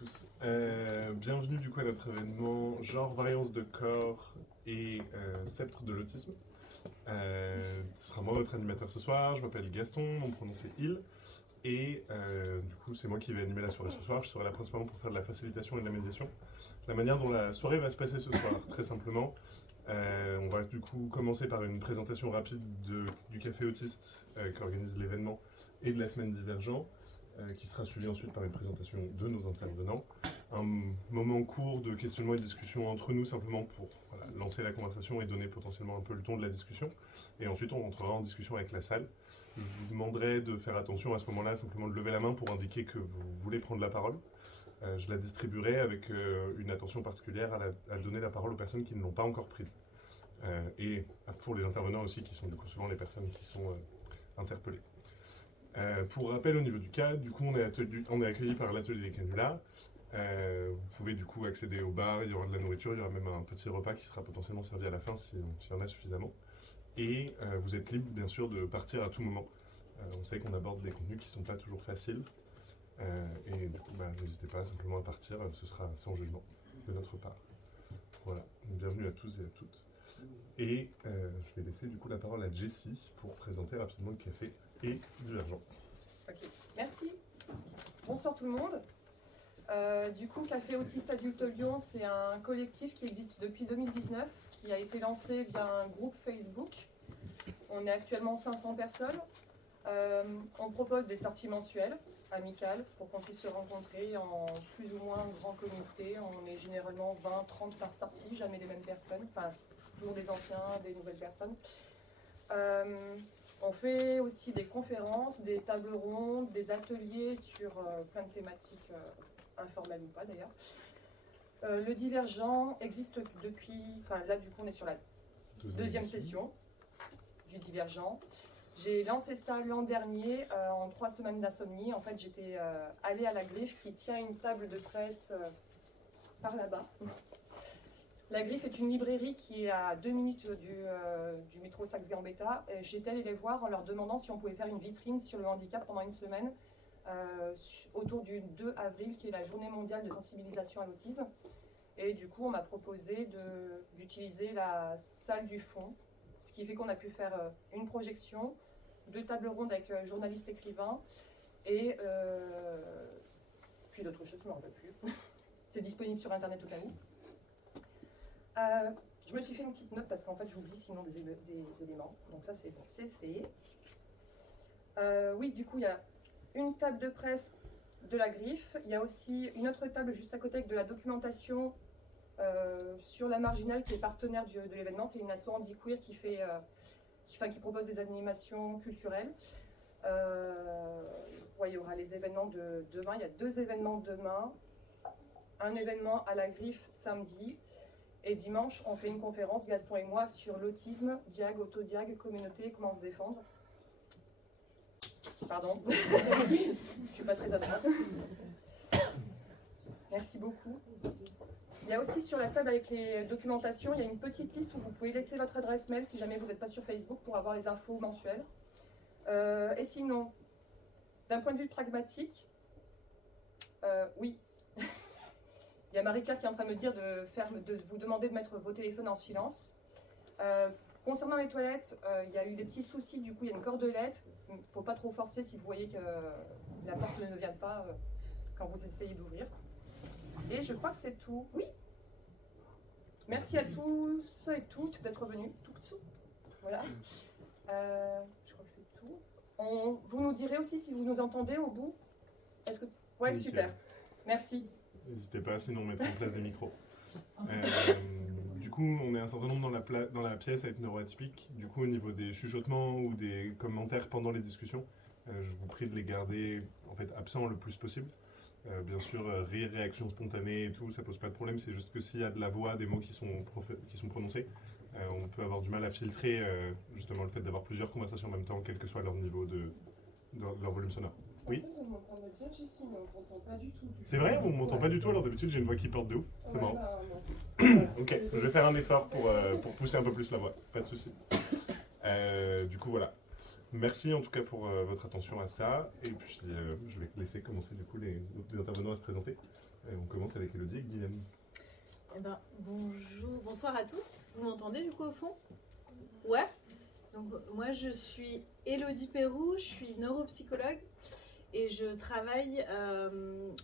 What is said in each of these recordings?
tous. Bienvenue du coup à notre événement genre variance de corps et sceptre de l'autisme. Ce sera moi votre animateur ce soir, je m'appelle Gaston, mon prénom c'est Il. Et du coup c'est moi qui vais animer la soirée ce soir, je serai là principalement pour faire de la facilitation et de la médiation. La manière dont la soirée va se passer ce soir, très simplement, on va du coup commencer par une présentation rapide du Café Autiste qui organise l'événement et de la semaine Divergent. Qui sera suivi ensuite par une présentation de nos intervenants. Un moment court de questionnement et de discussion entre nous, simplement pour lancer la conversation et donner potentiellement un peu le ton de la discussion. Et ensuite, on rentrera en discussion avec la salle. Je vous demanderai de faire attention à ce moment-là, simplement de lever la main pour indiquer que vous voulez prendre la parole. Je la distribuerai avec une attention particulière à donner la parole aux personnes qui ne l'ont pas encore prise. Et pour les intervenants aussi, qui sont du coup souvent les personnes qui sont interpellées. Pour rappel au niveau du cadre, du coup on est accueilli par l'atelier des canulars. Vous pouvez du coup accéder au bar, il y aura de la nourriture, il y aura même un petit repas qui sera potentiellement servi à la fin s'il y en a suffisamment. Et vous êtes libre bien sûr de partir à tout moment. On sait qu'on aborde des contenus qui ne sont pas toujours faciles. Et du coup n'hésitez pas simplement à partir, ce sera sans jugement de notre part. Voilà, bienvenue à tous et à toutes. Et je vais laisser du coup la parole à Jessie pour présenter rapidement le café et Divergent. Ok, merci. Bonsoir tout le monde. Du coup, Café Autiste Adulte Lyon, c'est un collectif qui existe depuis 2019, qui a été lancé via un groupe Facebook. On est actuellement 500 personnes. On propose des sorties mensuelles, amicales, pour qu'on puisse se rencontrer en plus ou moins grand comité. On est généralement 20-30 par sortie, jamais les mêmes personnes, enfin toujours des anciens, des nouvelles personnes. On fait aussi des conférences, des tables rondes, des ateliers sur plein de thématiques informelles ou pas d'ailleurs. Le Divergent existe depuis, enfin là du coup on est sur la deuxième session du Divergent. J'ai lancé ça l'an dernier en 3 semaines d'insomnie. En fait j'étais allée à la Griffe qui tient une table de presse par là-bas. La Griffe est une librairie qui est à 2 minutes du métro Saxe-Gambetta. J'étais allée les voir en leur demandant si on pouvait faire une vitrine sur le handicap pendant une semaine autour du 2 avril, qui est la journée mondiale de sensibilisation à l'autisme. Et du coup, on m'a proposé d'utiliser la salle du fond, ce qui fait qu'on a pu faire une projection, 2 tables rondes avec journalistes écrivains et puis d'autres choses, je ne me rappelle plus. C'est disponible sur Internet au cas où. Je me suis fait une petite note parce qu'en fait j'oublie sinon des éléments, donc ça c'est bon, c'est fait. Oui, du coup il y a une table de presse de la Griffe, il y a aussi une autre table juste à côté avec de la documentation sur la Marginale qui est partenaire de l'événement. C'est une asso handi-queer qui propose des animations culturelles. Ouais, il y aura les événements de demain, il y a 2 événements demain, un événement à la Griffe samedi. Et dimanche, on fait une conférence, Gaston et moi, sur l'autisme, diag, autodiag, communauté, comment se défendre. Pardon, je ne suis pas très adroite. Merci beaucoup. Il y a aussi sur la table avec les documentations, il y a une petite liste où vous pouvez laisser votre adresse mail si jamais vous n'êtes pas sur Facebook pour avoir les infos mensuelles. Et sinon, d'un point de vue pragmatique, oui. Il y a Marika qui est en train de me dire de vous demander de mettre vos téléphones en silence. Concernant les toilettes, il y a eu des petits soucis, du coup il y a une cordelette. Il ne faut pas trop forcer si vous voyez que la porte ne vient pas quand vous essayez d'ouvrir. Et je crois que c'est tout. Oui. Merci à tous et toutes d'être venus. Voilà. Je crois que c'est tout. Vous nous direz aussi si vous nous entendez au bout. Est-ce que... Ouais, nickel. Super. Merci. N'hésitez pas, sinon on mettra en place des micros. Du coup, on est un certain nombre dans la pièce à être neuroatypique. Du coup, au niveau des chuchotements ou des commentaires pendant les discussions, je vous prie de les garder en fait absents le plus possible. Bien sûr, rire, réaction spontanée et tout, ça pose pas de problème. C'est juste que s'il y a de la voix, des mots qui sont prononcés, on peut avoir du mal à filtrer justement le fait d'avoir plusieurs conversations en même temps, quel que soit leur niveau leur volume sonore. Oui. On m'entend me dire Jessie, mais on m'entend pas du tout. C'est vrai, on m'entend pas du tout, alors d'habitude j'ai une voix qui porte de ouf, c'est marrant. Ok, je vais faire un effort pour pousser un peu plus la voix, pas de souci. Du coup voilà, merci en tout cas pour votre attention à ça, et puis je vais laisser commencer du coup les intervenants à se présenter. Et on commence avec Elodie et Guillaume. Eh ben, bonsoir à tous. Vous m'entendez du coup au fond? Ouais. Donc moi je suis Elodie Pérou, je suis neuropsychologue et je travaille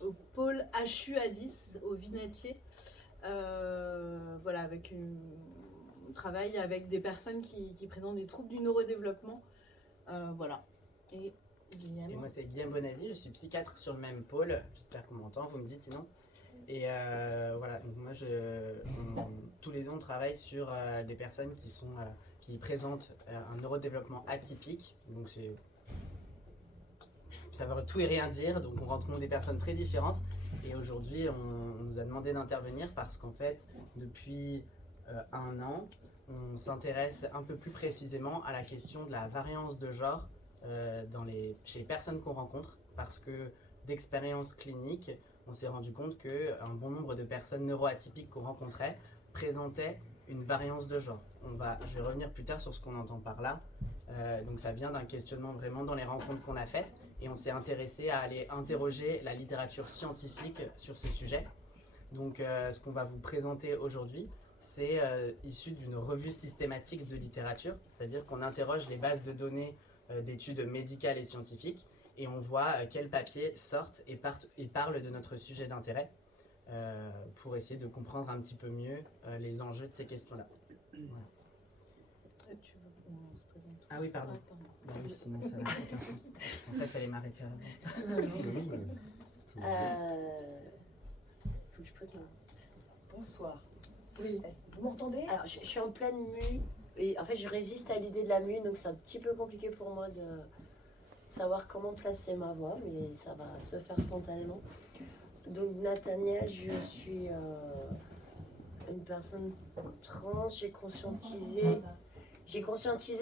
au pôle HU à 10 au Vinatier. Voilà, on travaille avec des personnes qui présentent des troubles du neurodéveloppement. Voilà. Et Guillaume. Et moi c'est Guillaume Bonazzi, je suis psychiatre sur le même pôle. J'espère qu'on m'entend, vous me dites sinon. Et voilà, donc moi tous les deux on travaille sur des personnes qui présentent un neurodéveloppement atypique. Donc ça veut tout et rien dire, donc on rencontre des personnes très différentes. Et aujourd'hui on nous a demandé d'intervenir parce qu'en fait depuis 1 an on s'intéresse un peu plus précisément à la question de la variance de genre chez les personnes qu'on rencontre, parce que d'expérience clinique on s'est rendu compte qu'un bon nombre de personnes neuroatypiques qu'on rencontrait présentaient une variance de genre. Je vais revenir plus tard sur ce qu'on entend par là. Donc ça vient d'un questionnement vraiment dans les rencontres qu'on a faites, et on s'est intéressé à aller interroger la littérature scientifique sur ce sujet. Donc ce qu'on va vous présenter aujourd'hui, c'est issu d'une revue systématique de littérature, c'est-à-dire qu'on interroge les bases de données d'études médicales et scientifiques, et on voit quels papiers sortent et parlent de notre sujet d'intérêt pour essayer de comprendre un petit peu mieux les enjeux de ces questions-là. Voilà. Tu veux qu'on se présente tous? Ah oui, pardon. Bah oui, sinon ça n'a aucun sens. En fait, il fallait m'arrêter avant. Faut que je pose ma... Bonsoir. Oui. Vous m'entendez? Alors, je suis en pleine mue. Et en fait, je résiste à l'idée de la mue, donc c'est un petit peu compliqué pour moi de savoir comment placer ma voix, mais ça va se faire spontanément. Donc, Nathaniel, je suis une personne trans. J'ai conscientisé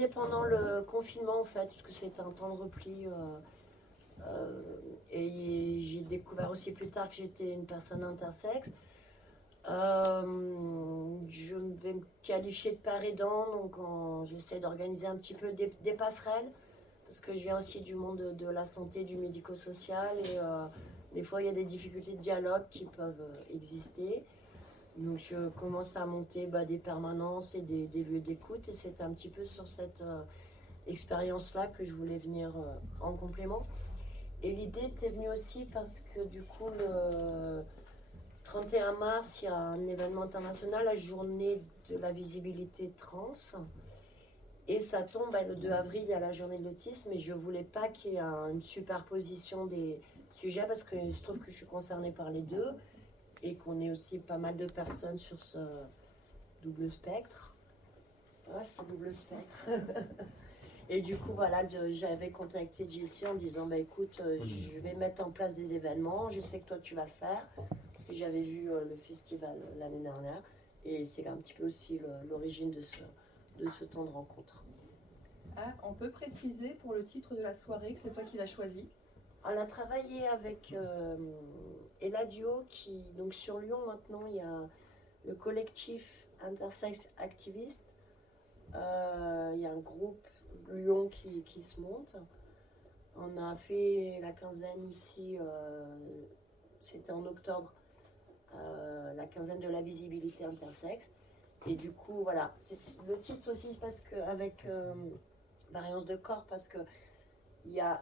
pendant le confinement, en fait, parce que c'était un temps de repli. Et j'ai découvert aussi plus tard que j'étais une personne intersexe. Je vais me qualifier de part aidant, donc j'essaie d'organiser un petit peu des passerelles, parce que je viens aussi du monde de la santé, du médico-social, et des fois il y a des difficultés de dialogue qui peuvent exister. Donc je commence à monter des permanences et des lieux d'écoute, et c'est un petit peu sur cette expérience-là que je voulais venir en complément. Et l'idée était venue aussi parce que du coup le 31 mars, il y a un événement international, la journée de la visibilité trans. Et ça tombe, le 2 avril, il y a la journée de l'autisme. Et je ne voulais pas qu'il y ait une superposition des sujets, parce qu'il se trouve que je suis concernée par les deux. Et qu'on est aussi pas mal de personnes sur ce double spectre. Ouais, c'est double spectre. Et du coup, voilà, j'avais contacté Jessie en disant, écoute, je vais mettre en place des événements. Je sais que toi, tu vas le faire. Parce que j'avais vu le festival l'année dernière, et c'est un petit peu aussi l'origine de ce temps de rencontre. Ah, on peut préciser pour le titre de la soirée que c'est toi qui l'as choisi? On a travaillé avec Eladio, donc sur Lyon maintenant, il y a le collectif Intersex Activiste. Il y a un groupe Lyon qui se monte. On a fait la quinzaine ici, c'était en octobre. La quinzaine de la visibilité intersexe, et du coup voilà, c'est le titre aussi, parce que avec variance de corps, parce que il y a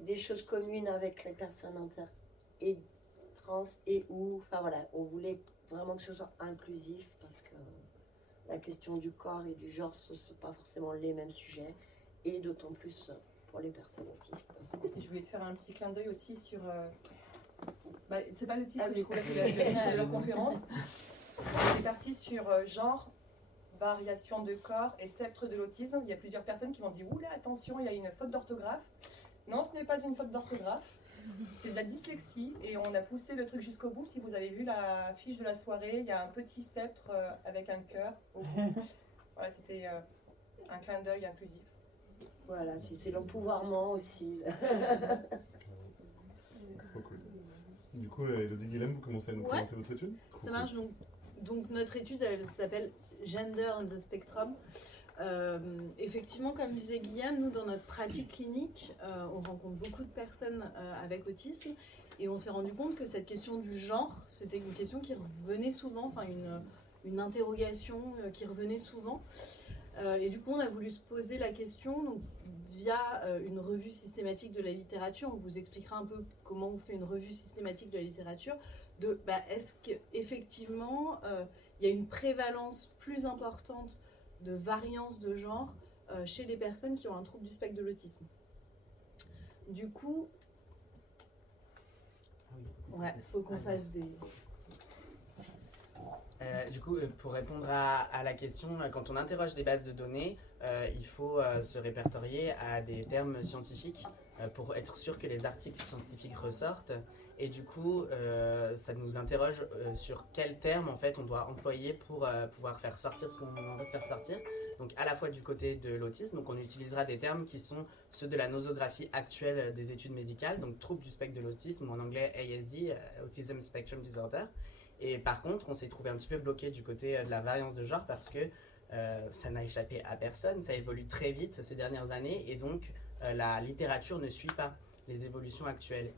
des choses communes avec les personnes inter et trans, et enfin voilà, on voulait vraiment que ce soit inclusif, parce que la question du corps et du genre, ce sont pas forcément les mêmes sujets, et d'autant plus pour les personnes autistes. Et je voulais te faire un petit clin d'œil aussi sur c'est pas le titre, du coup, là, c'est le titre de la conférence. On est parti sur genre, variation de corps et sceptre de l'autisme. Il y a plusieurs personnes qui m'ont dit, oula, attention, il y a une faute d'orthographe. Non, ce n'est pas une faute d'orthographe, c'est de la dyslexie, et on a poussé le truc jusqu'au bout. Si vous avez vu la fiche de la soirée, il y a un petit sceptre avec un cœur au bout. Voilà, c'était un clin d'œil inclusif. Voilà, c'est l'empouvoirment aussi. Trop cool. Du coup, Elodie, Guillaume, vous commencez à nous présenter votre étude? Ça marche. Donc notre étude, elle s'appelle Gender on the Spectrum. Effectivement, comme disait Guillaume, nous dans notre pratique clinique, on rencontre beaucoup de personnes avec autisme, Et on s'est rendu compte que cette question du genre, c'était une question qui revenait souvent, enfin une interrogation qui revenait souvent. Et du coup, on a voulu se poser la question donc, via une revue systématique de la littérature. On vous expliquera un peu comment on fait une revue systématique de la littérature. Est-ce qu'effectivement, il y a une prévalence plus importante de variance de genre chez les personnes qui ont un trouble du spectre de l'autisme. Du coup, ouais, faut qu'on fasse des... Du coup, pour répondre à la question, quand on interroge des bases de données, il faut se répertorier à des termes scientifiques pour être sûr que les articles scientifiques ressortent. Et du coup, ça nous interroge sur quels termes en fait on doit employer pour pouvoir faire sortir ce qu'on veut faire sortir. Donc à la fois du côté de l'autisme, donc on utilisera des termes qui sont ceux de la nosographie actuelle des études médicales, donc trouble du spectre de l'autisme, ou en anglais ASD, Autism Spectrum Disorder. Et par contre, on s'est trouvé un petit peu bloqué du côté de la variance de genre parce que ça n'a échappé à personne, ça évolue très vite ces dernières années et donc la littérature ne suit pas les évolutions actuelles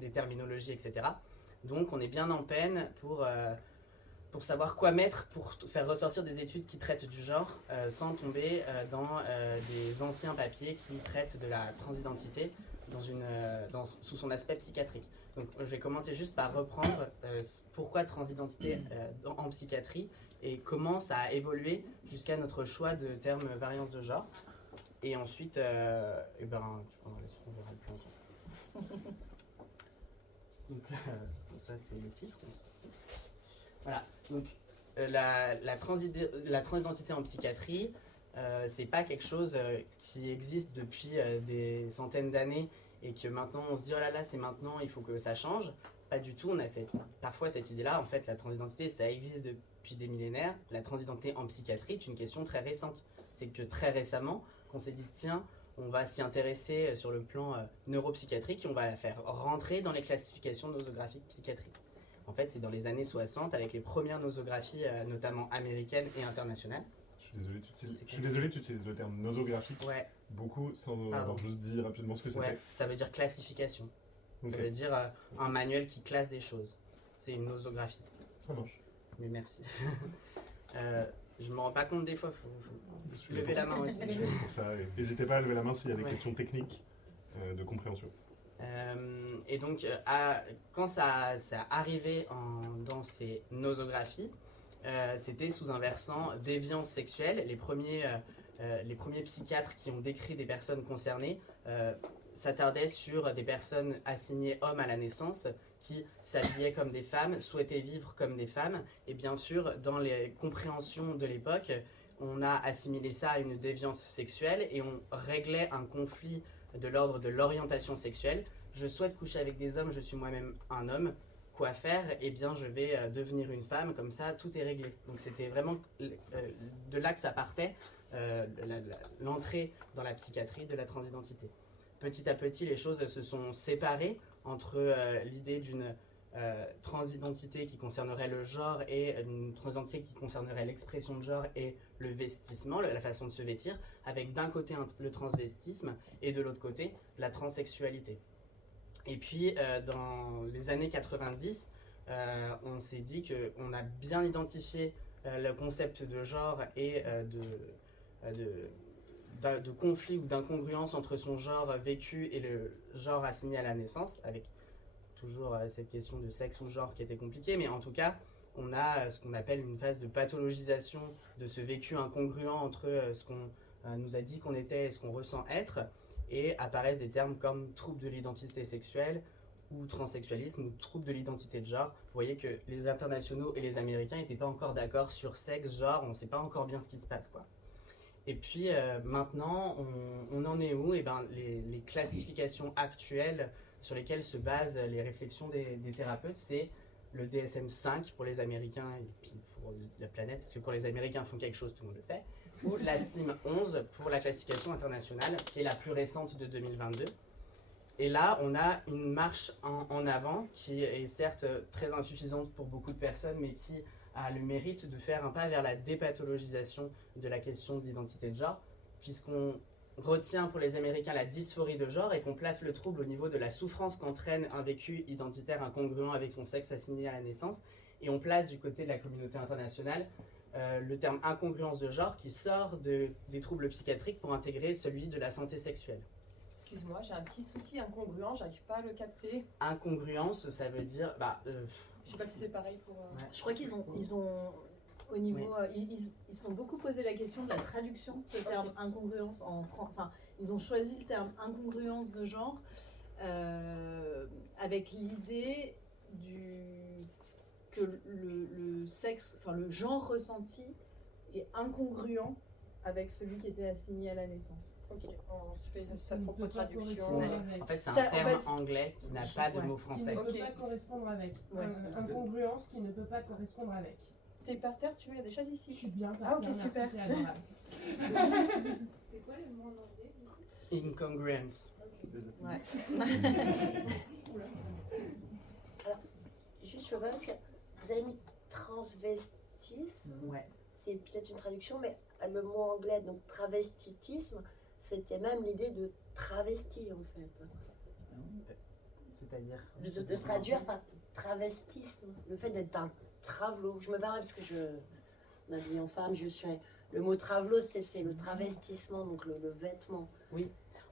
des terminologies, etc. Donc on est bien en peine pour savoir quoi mettre pour faire ressortir des études qui traitent du genre sans tomber dans des anciens papiers qui traitent de la transidentité sous son aspect psychiatrique. Donc je vais commencer juste par reprendre pourquoi transidentité en psychiatrie et comment ça a évolué jusqu'à notre choix de terme variance de genre. Et ensuite, on verra le plan ensemble. Donc ça c'est le titre. Voilà, donc la transidentité en psychiatrie, c'est pas quelque chose qui existe depuis des centaines d'années et que maintenant on se dit oh là là c'est maintenant, il faut que ça change. Pas du tout, on a parfois cette idée-là, en fait la transidentité ça existe depuis des millénaires. La transidentité en psychiatrie est une question très récente. C'est que très récemment qu'on s'est dit tiens, on va s'y intéresser sur le plan neuropsychiatrique et on va la faire rentrer dans les classifications nosographiques psychiatriques. En fait, c'est dans les années 60 avec les premières nosographies, notamment américaines et internationales. Je suis désolé, tu utilises le terme nosographique beaucoup sans avoir juste dit rapidement ce que c'était. Ça veut dire classification. Okay. Ça veut dire un manuel qui classe des choses. C'est une nosographie. Ça marche. Mais merci. Je me rends pas compte des fois, faut lever la main aussi. N'hésitez pas à lever la main s'il y a des questions techniques de compréhension. Et donc, quand ça arrivait dans ces nosographies, c'était sous un versant déviance sexuelle. Les premiers psychiatres qui ont décrit des personnes concernées s'attardaient sur des personnes assignées hommes à la naissance qui s'habillaient comme des femmes, souhaitaient vivre comme des femmes. Et bien sûr, dans les compréhensions de l'époque, on a assimilé ça à une déviance sexuelle et on réglait un conflit de l'ordre de l'orientation sexuelle. Je souhaite coucher avec des hommes, je suis moi-même un homme. Quoi faire? Eh bien, je vais devenir une femme, comme ça, tout est réglé. Donc c'était vraiment de là que ça partait, l'entrée dans la psychiatrie de la transidentité. Petit à petit, les choses se sont séparées entre l'idée d'une transidentité qui concernerait le genre et une transidentité qui concernerait l'expression de genre et le vestissement, la façon de se vêtir, avec d'un côté le transvestisme et de l'autre côté la transsexualité. Et puis dans les années 90, on s'est dit qu'on a bien identifié le concept de genre et de conflit ou d'incongruence entre son genre vécu et le genre assigné à la naissance, avec toujours cette question de sexe ou genre qui était compliquée, mais en tout cas, on a ce qu'on appelle une phase de pathologisation de ce vécu incongruent entre ce qu'on nous a dit qu'on était et ce qu'on ressent être, et apparaissent des termes comme trouble de l'identité sexuelle ou transsexualisme ou trouble de l'identité de genre. Vous voyez que les internationaux et les américains n'étaient pas encore d'accord sur sexe, genre, on ne sait pas encore bien ce qui se passe, quoi. Et puis maintenant, on en est où? Et ben, les classifications actuelles sur lesquelles se basent les réflexions des thérapeutes, c'est le DSM-5 pour les Américains et puis pour la planète, parce que quand les Américains font quelque chose, tout le monde le fait, ou la CIM-11 pour la classification internationale, qui est la plus récente de 2022. Et là, on a une marche en avant qui est certes très insuffisante pour beaucoup de personnes, mais qui a le mérite de faire un pas vers la dépathologisation de la question de l'identité de genre, puisqu'on retient pour les Américains la dysphorie de genre et qu'on place le trouble au niveau de la souffrance qu'entraîne un vécu identitaire incongruent avec son sexe assigné à la naissance. Et on place du côté de la communauté internationale le terme incongruence de genre qui sort des troubles psychiatriques pour intégrer celui de la santé sexuelle. Excuse-moi, j'ai un petit souci incongruent, j'arrive pas à le capter. Incongruence, ça veut dire... Je sais pas si c'est pareil pour... Ouais. Je crois qu'ils ont au niveau, ils sont beaucoup posé la question de la traduction de ce terme incongruence en français. Enfin, ils ont choisi le terme incongruence de genre avec l'idée que le sexe, enfin le genre ressenti est incongruent avec celui qui était assigné à la naissance. Ok, on se fait sa ne propre peut pas traduction. correspondre avec. En fait, c'est Ça, un en terme fait, anglais qui n'a pas de mot Qui français. ne peut Ok. pas correspondre avec. Ouais. Incongruence qui ne peut pas correspondre avec. T'es par terre, si tu veux, il y a des chaises Je ici. suis bien. Ah, ok, merci, super. t'es adorable. C'est quoi le mot en anglais du coup? Incongruence. Ouais. Juste, je veux parce que vous avez mis transvestisme, Ouais. c'est peut-être une traduction, mais le mot anglais, donc travestitisme, c'était même l'idée de travesti en fait. C'est-à-dire... De traduire par travestisme, le fait d'être un travelot. Je me permets parce que je m'habille en femme, je suis. Le mot travelot, c'est le travestissement, donc le vêtement.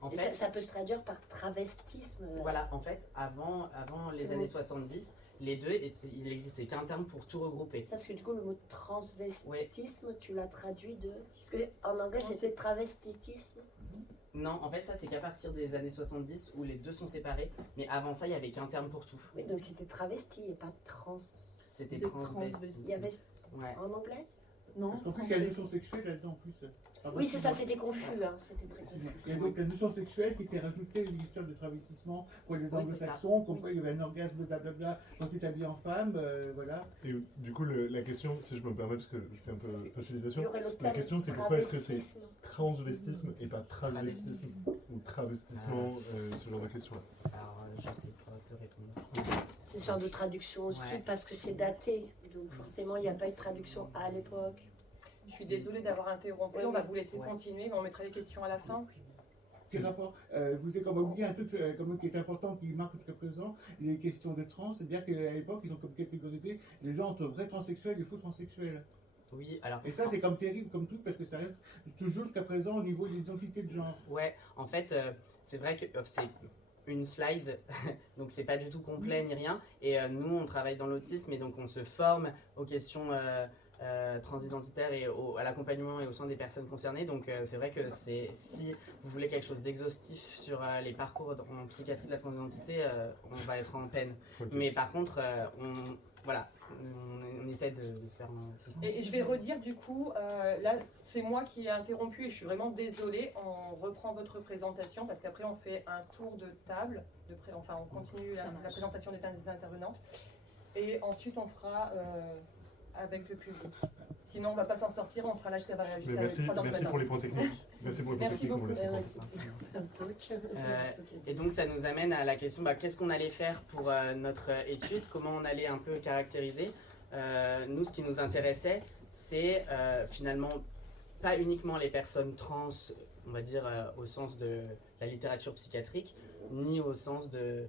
En Et fait, ça peut se traduire par travestisme. voilà, en fait, avant les années 70, les deux, il n'existait qu'un terme pour tout regrouper. Ça, parce que du coup, le mot transvestisme, tu l'as traduit de. Parce qu'en anglais, c'était travestitisme. Non, en fait, ça, c'est qu'à partir des années 70 où les deux sont séparés. Mais avant ça, il n'y avait qu'un terme pour tout. Oui, donc c'était travesti et pas trans. C'était C'est transvestisme. Il y avait Ouais. en anglais. Non, Parce qu'en plus, il y a la notion sexuelle là-dedans en plus. Oui, c'est ça, c'était confus, hein, c'était très confus. Il y a donc la notion sexuelle qui était rajoutée à l'histoire de travestissement pour les Oui, anglo-saxons, comme quoi il y avait un orgasme, blablabla, quand tu t'habilles en femme, voilà. Et du coup, la question, si je me permets, parce que je fais un peu Il y facilitation, aurait le la terme question c'est pourquoi est-ce que c'est travestisme. transvestisme et pas travestisme ou travestissement, ce genre de questions-là. Alors, je sais pas te répondre. C'est une sorte de traduction aussi, Ouais. parce que c'est daté. Donc forcément, il n'y a pas eu de traduction à l'époque. Je suis désolée d'avoir interrompu, Oui, on va oui. vous laisser Ouais. continuer, mais on mettra les questions à la fin. Ces rapports, vous avez comme oublié un truc qui est important, qui marque jusqu'à présent, les questions de trans, c'est-à-dire qu'à l'époque, ils ont comme catégorisé les gens entre vrais transsexuels et faux transsexuels. Oui, alors... Et ça, c'est comme terrible comme truc, parce que ça reste toujours jusqu'à présent au niveau des identités de genre. Ouais, en fait, c'est vrai que c'est une slide, donc c'est pas du tout complet ni rien. Et nous, on travaille dans l'autisme et donc on se forme aux questions transidentitaires et à l'accompagnement et au sein des personnes concernées. Donc c'est vrai que si vous voulez quelque chose d'exhaustif sur les parcours en psychiatrie de la transidentité, on va être en peine. Ok. Mais par contre, on essaie de faire Et je vais redire du coup, là c'est moi qui ai interrompu et je suis vraiment désolée. On reprend votre présentation parce qu'après on fait un tour de table, enfin on continue Ça la marche. présentation des intervenantes et ensuite on fera avec le public. Sinon on va pas s'en sortir, on sera là jusqu'à Mais jusqu'à merci, 3 heures ce merci matin. pour les points techniques. Merci pour les points Merci techniques, on vous beaucoup. laisse reprendre. Et donc ça nous amène à la question, qu'est-ce qu'on allait faire pour notre étude, comment on allait un peu caractériser. Nous, ce qui nous intéressait, c'est finalement pas uniquement les personnes trans, on va dire au sens de la littérature psychiatrique, ni au sens d'une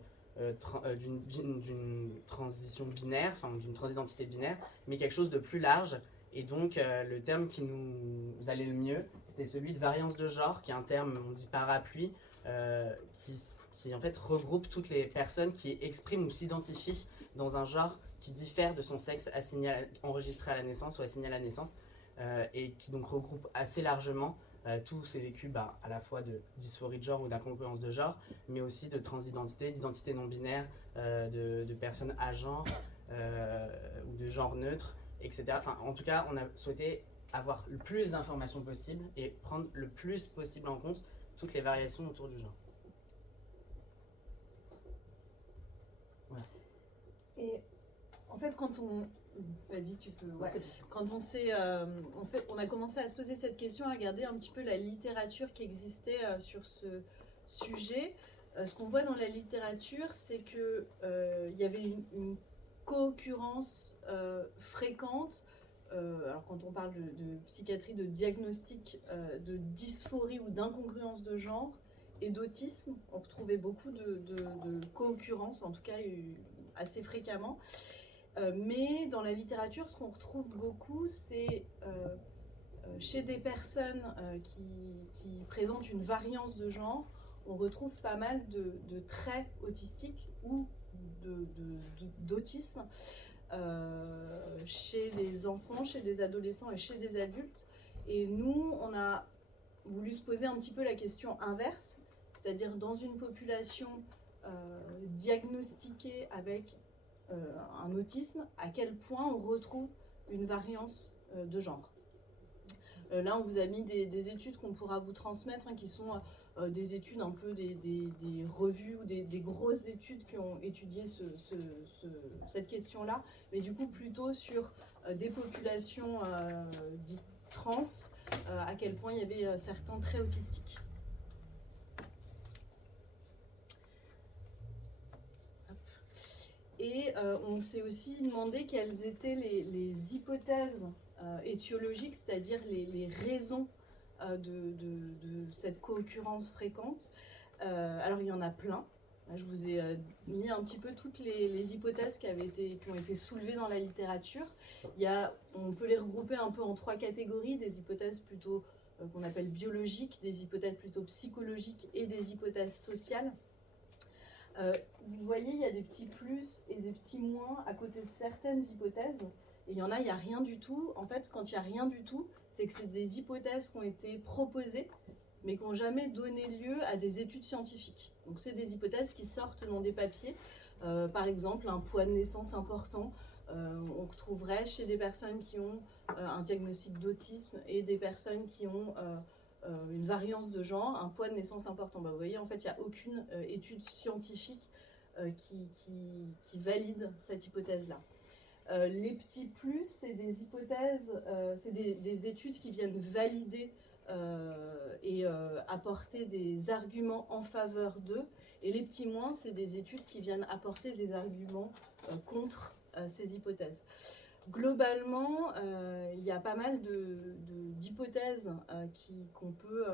transition binaire, enfin d'une transidentité binaire, mais quelque chose de plus large. Et donc le terme qui nous allait le mieux, c'était celui de variance de genre, qui est un terme, on dit parapluie, qui en fait regroupe toutes les personnes qui expriment ou s'identifient dans un genre qui diffère de son sexe enregistré à la naissance ou assigné à la naissance, et qui donc regroupe assez largement tous ces vécus à la fois de dysphorie de genre ou d'incongruence de genre, mais aussi de transidentité, d'identité non binaire, de personnes à genre ou de genre neutre, etc. Enfin, en tout cas, on a souhaité avoir le plus d'informations possible et prendre le plus possible en compte toutes les variations autour du genre. Et en fait, quand on... Vas-y, tu peux... Ouais. Quand on a commencé à se poser cette question, à regarder un petit peu la littérature qui existait sur ce sujet. Ce qu'on voit dans la littérature, c'est que il y avait une co-occurrence fréquente alors quand on parle de psychiatrie, de diagnostic de dysphorie ou d'incongruence de genre et d'autisme, on retrouvait beaucoup de co-occurrences, en tout cas assez fréquemment. Mais dans la littérature, ce qu'on retrouve beaucoup, c'est chez des personnes qui présentent une variance de genre, on retrouve pas mal de traits autistiques ou d'autisme chez les enfants, chez des adolescents et chez des adultes. Et nous, on a voulu se poser un petit peu la question inverse, c'est-à-dire dans une population diagnostiquée avec un autisme, à quel point on retrouve une variance de genre. Là, on vous a mis des études qu'on pourra vous transmettre, qui sont des études un peu des revues ou des grosses études qui ont étudié cette question-là, mais du coup plutôt sur des populations dites trans, à quel point il y avait certains traits autistiques. Et on s'est aussi demandé quelles étaient les hypothèses étiologiques, c'est-à-dire les raisons de cette co-occurrence fréquente. Alors il y en a plein. Je vous ai mis un petit peu toutes les hypothèses qui ont été soulevées dans la littérature. On peut les regrouper un peu en 3 catégories, des hypothèses plutôt qu'on appelle biologiques, des hypothèses plutôt psychologiques et des hypothèses sociales. Vous voyez, il y a des petits plus et des petits moins à côté de certaines hypothèses. Et il y en a, il n'y a rien du tout. En fait, quand il n'y a rien du tout, c'est que c'est des hypothèses qui ont été proposées, mais qui n'ont jamais donné lieu à des études scientifiques. Donc c'est des hypothèses qui sortent dans des papiers. Par exemple, un poids de naissance important, on retrouverait chez des personnes qui ont un diagnostic d'autisme et des personnes qui ont une variance de genre, un poids de naissance important. Vous voyez, en fait, il n'y a aucune étude scientifique qui valide cette hypothèse-là. Les petits plus, c'est des hypothèses, c'est des études qui viennent valider et apporter des arguments en faveur d'eux. Et les petits moins, c'est des études qui viennent apporter des arguments contre ces hypothèses. Globalement, il y a pas mal d'hypothèses qu'on peut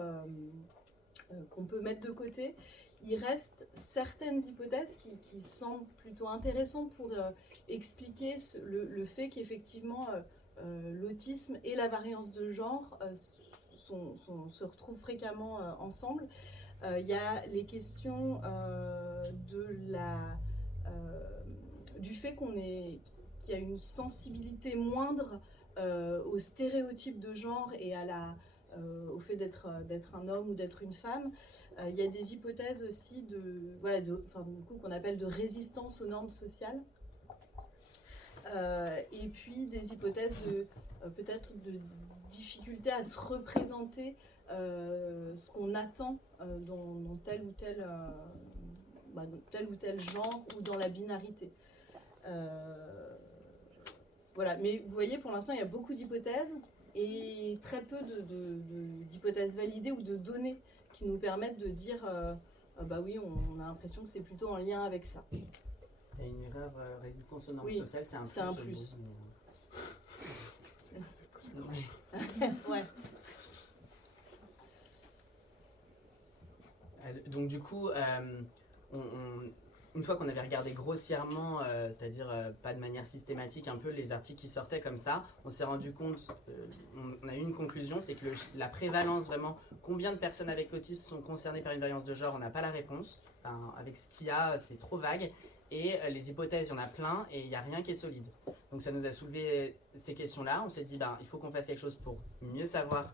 mettre de côté. Il reste certaines hypothèses qui semblent plutôt intéressantes pour expliquer le fait qu'effectivement l'autisme et la variance de genre se retrouvent fréquemment ensemble. Il y a les questions du fait qu'il y a une sensibilité moindre aux stéréotypes de genre et au fait d'être un homme ou d'être une femme. Il y a des hypothèses aussi qu'on appelle de résistance aux normes sociales. Et puis des hypothèses peut-être de difficulté à se représenter ce qu'on attend dans tel ou tel genre ou dans la binarité. Voilà, mais vous voyez, pour l'instant, il y a beaucoup d'hypothèses et très peu d'hypothèses validées ou de données qui nous permettent de dire bah oui, on a l'impression que c'est plutôt en lien avec ça. Il y a une erreur résistance aux normes Oui, sociales, c'est un plus. Ouais. Donc du coup, une fois qu'on avait regardé grossièrement, c'est-à-dire pas de manière systématique, un peu les articles qui sortaient comme ça, on s'est rendu compte, on a eu une conclusion, c'est que la prévalence vraiment, combien de personnes avec autisme sont concernées par une variance de genre, on n'a pas la réponse. Enfin, avec ce qu'il y a, c'est trop vague. Et les hypothèses, il y en a plein et il n'y a rien qui est solide. Donc ça nous a soulevé ces questions-là. On s'est dit, il faut qu'on fasse quelque chose pour mieux savoir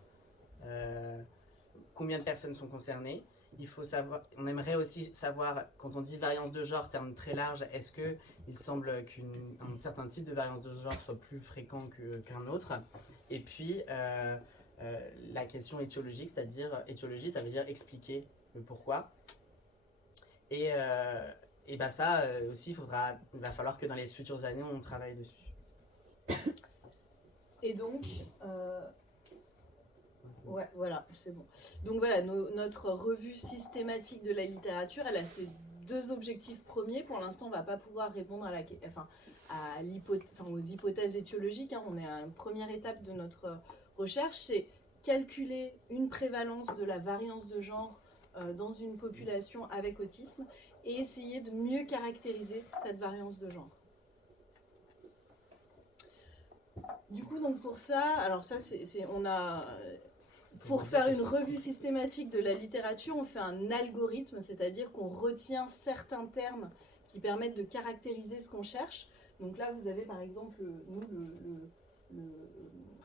combien de personnes sont concernées. On aimerait aussi savoir, quand on dit variance de genre, terme très large, est-ce qu'il semble qu'un certain type de variance de genre soit plus fréquent qu'un autre. Et puis, la question étiologique, c'est-à-dire, étiologie, ça veut dire expliquer le pourquoi. Et ça aussi, il va falloir que dans les futures années, on travaille dessus. Et donc... Ouais, voilà, c'est bon. Donc voilà, notre revue systématique de la littérature, elle a ces deux objectifs premiers. Pour l'instant, on ne va pas pouvoir répondre aux hypothèses étiologiques. Hein. On est à une première étape de notre recherche, c'est calculer une prévalence de la variance de genre dans une population avec autisme et essayer de mieux caractériser cette variance de genre. Du coup, donc pour ça, alors ça, pour faire une revue systématique de la littérature, on fait un algorithme, c'est-à-dire qu'on retient certains termes qui permettent de caractériser ce qu'on cherche. Donc là, vous avez par exemple,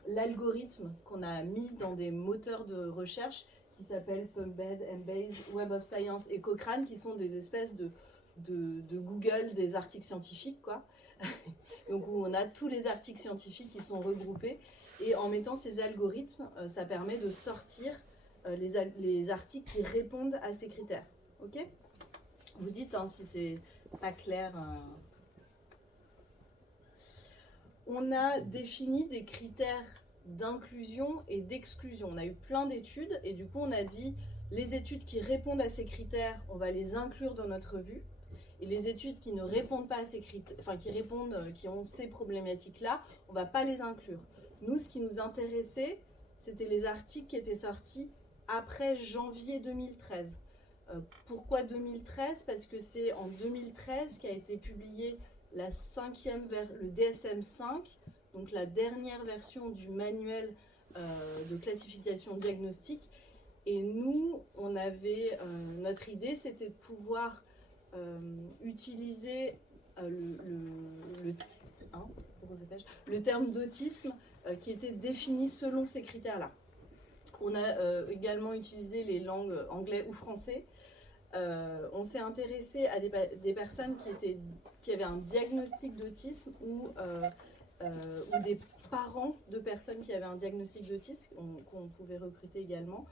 l'algorithme qu'on a mis dans des moteurs de recherche qui s'appellent PubMed, Embase, Web of Science et Cochrane, qui sont des espèces de Google des articles scientifiques, quoi. Donc où on a tous les articles scientifiques qui sont regroupés. Et en mettant ces algorithmes, ça permet de sortir les articles qui répondent à ces critères. Ok ? Vous dites hein, si c'est pas clair. On a défini des critères d'inclusion et d'exclusion. On a eu plein d'études et du coup on a dit les études qui répondent à ces critères, on va les inclure dans notre revue. Et les études qui ne répondent pas à ces critères, enfin qui ont ces problématiques-là, on ne va pas les inclure. Nous, ce qui nous intéressait, c'était les articles qui étaient sortis après janvier 2013. Pourquoi 2013 ? Parce que c'est en 2013 qu'a été publié le DSM-5, donc la dernière version du manuel de classification diagnostique. Et nous, on avait notre idée, c'était de pouvoir utiliser le terme d'autisme qui était défini selon ces critères-là. On a également utilisé les langues anglais ou français. On s'est intéressé à des personnes qui avaient un diagnostic d'autisme ou des parents de personnes qui avaient un diagnostic d'autisme qu'on pouvait recruter également.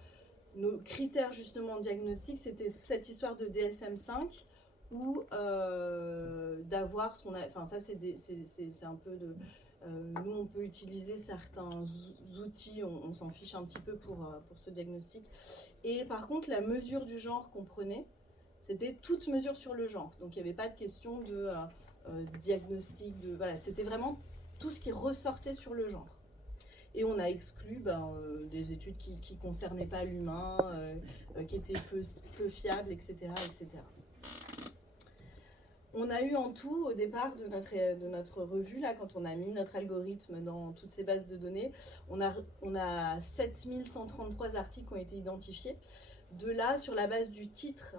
Nos critères justement diagnostic, c'était cette histoire de DSM-5 ou d'avoir ce qu'on a... Enfin ça c'est un peu de... nous on peut utiliser certains outils, on s'en fiche un petit peu pour ce diagnostic. Et par contre la mesure du genre qu'on prenait, c'était toute mesure sur le genre. Donc il n'y avait pas de question de diagnostic, voilà, c'était vraiment tout ce qui ressortait sur le genre. Et on a exclu des études qui ne concernaient pas l'humain, qui étaient peu fiables, etc., etc. On a eu en tout, au départ de notre revue, là, quand on a mis notre algorithme dans toutes ces bases de données, on a 7133 articles qui ont été identifiés. De là, sur la base du titre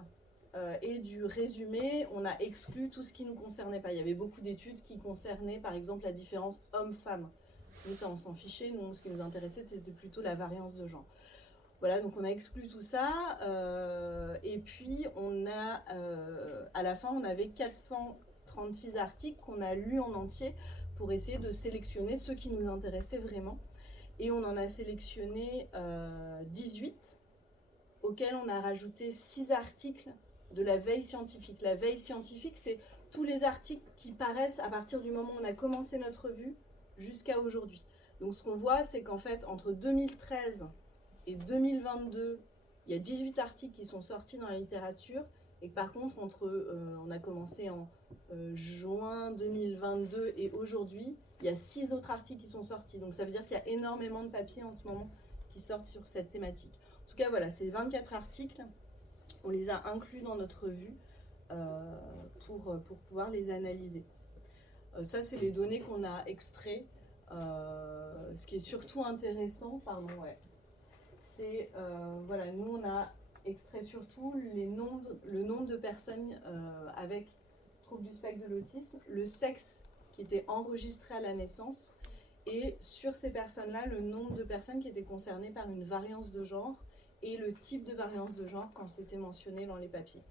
et du résumé, on a exclu tout ce qui ne nous concernait pas. Il y avait beaucoup d'études qui concernaient, par exemple, la différence homme-femme. Nous, ça, on s'en fichait. Nous, ce qui nous intéressait, c'était plutôt la variance de genre. Voilà, donc on a exclu tout ça. Et puis, à la fin, on avait 436 articles qu'on a lus en entier pour essayer de sélectionner ceux qui nous intéressaient vraiment. Et on en a sélectionné 18, auxquels on a rajouté 6 articles de la veille scientifique. La veille scientifique, c'est tous les articles qui paraissent à partir du moment où on a commencé notre revue jusqu'à aujourd'hui. Donc ce qu'on voit, c'est qu'en fait, entre 2013 et 2022, il y a 18 articles qui sont sortis dans la littérature, et que par contre, on a commencé en juin 2022 et aujourd'hui, il y a 6 autres articles qui sont sortis. Donc ça veut dire qu'il y a énormément de papiers en ce moment qui sortent sur cette thématique. En tout cas, voilà, ces 24 articles, on les a inclus dans notre revue pour pouvoir les analyser. Ça, c'est les données qu'on a extraites. Ce qui est surtout intéressant, c'est, voilà, nous, on a extrait surtout le nombre de personnes avec trouble du spectre de l'autisme, le sexe qui était enregistré à la naissance, et sur ces personnes-là, le nombre de personnes qui étaient concernées par une variance de genre et le type de variance de genre quand c'était mentionné dans les papiers.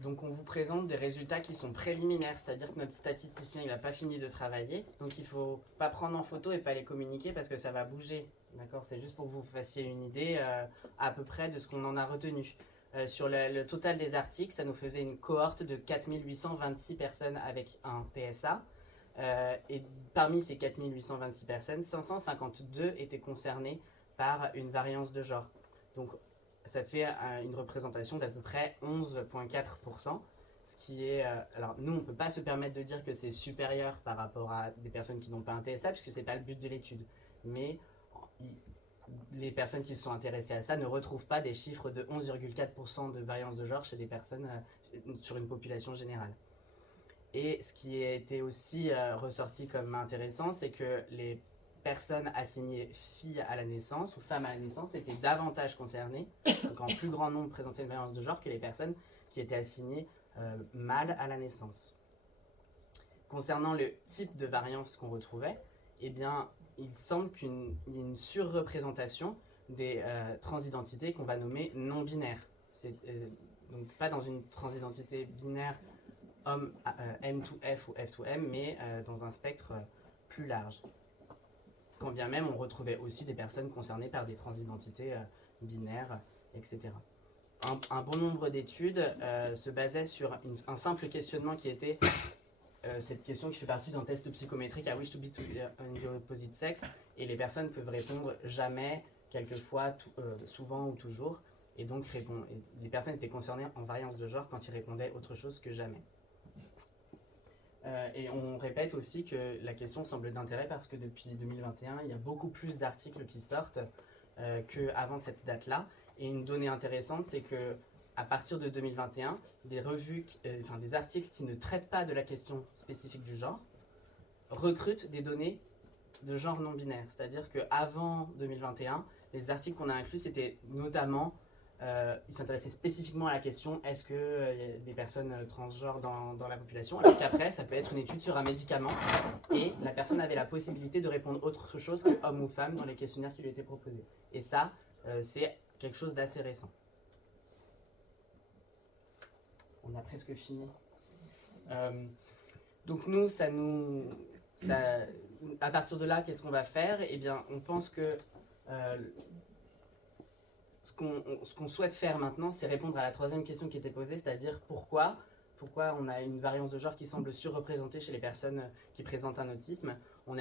Donc on vous présente des résultats qui sont préliminaires, c'est-à-dire que notre statisticien il n'a pas fini de travailler, donc il ne faut pas prendre en photo et pas les communiquer parce que ça va bouger, d'accord ? C'est juste pour que vous fassiez une idée à peu près de ce qu'on en a retenu. Sur le total des articles, ça nous faisait une cohorte de 4826 personnes avec un TSA, et parmi ces 4826 personnes, 552 étaient concernées par une variance de genre. Donc ça fait une représentation d'à peu près 11,4%, ce qui est... alors nous, on ne peut pas se permettre de dire que c'est supérieur par rapport à des personnes qui n'ont pas un TSA, puisque ce n'est pas le but de l'étude. Mais les personnes qui se sont intéressées à ça ne retrouvent pas des chiffres de 11,4% de variance de genre chez des personnes sur une population générale. Et ce qui a été aussi ressorti comme intéressant, c'est que les personnes assignées filles à la naissance ou femmes à la naissance étaient davantage concernées, donc en plus grand nombre présentaient une variance de genre que les personnes qui étaient assignées mâles à la naissance. Concernant le type de variance qu'on retrouvait, eh bien, il semble qu'il y ait une surreprésentation des transidentités qu'on va nommer non-binaires. Donc pas dans une transidentité binaire homme M2F ou F2M, mais dans un spectre plus large. Quand bien même on retrouvait aussi des personnes concernées par des transidentités binaires, etc. Un bon nombre d'études se basaient sur un simple questionnement qui était cette question qui fait partie d'un test psychométrique I wish to be in the opposite sex, et les personnes peuvent répondre jamais, quelquefois, souvent ou toujours, et donc les personnes étaient concernées en variance de genre quand ils répondaient autre chose que jamais. Et on répète aussi que la question semble d'intérêt parce que depuis 2021, il y a beaucoup plus d'articles qui sortent qu'avant cette date-là. Et une donnée intéressante, c'est que à partir de 2021, des revues, des articles qui ne traitent pas de la question spécifique du genre recrutent des données de genre non binaire. C'est-à-dire qu'avant 2021, les articles qu'on a inclus, c'était notamment ils s'intéressaient spécifiquement à la question est-ce qu'il y a des personnes transgenres dans la population, alors qu'après ça peut être une étude sur un médicament et la personne avait la possibilité de répondre autre chose que homme ou femme dans les questionnaires qui lui étaient proposés. Et ça, c'est quelque chose d'assez récent. On a presque fini. Donc nous, à partir de là, qu'est-ce qu'on va faire? Eh bien, on pense que ce qu'on souhaite faire maintenant, c'est répondre à la troisième question qui était posée, c'est-à-dire pourquoi on a une variance de genre qui semble surreprésentée chez les personnes qui présentent un autisme. On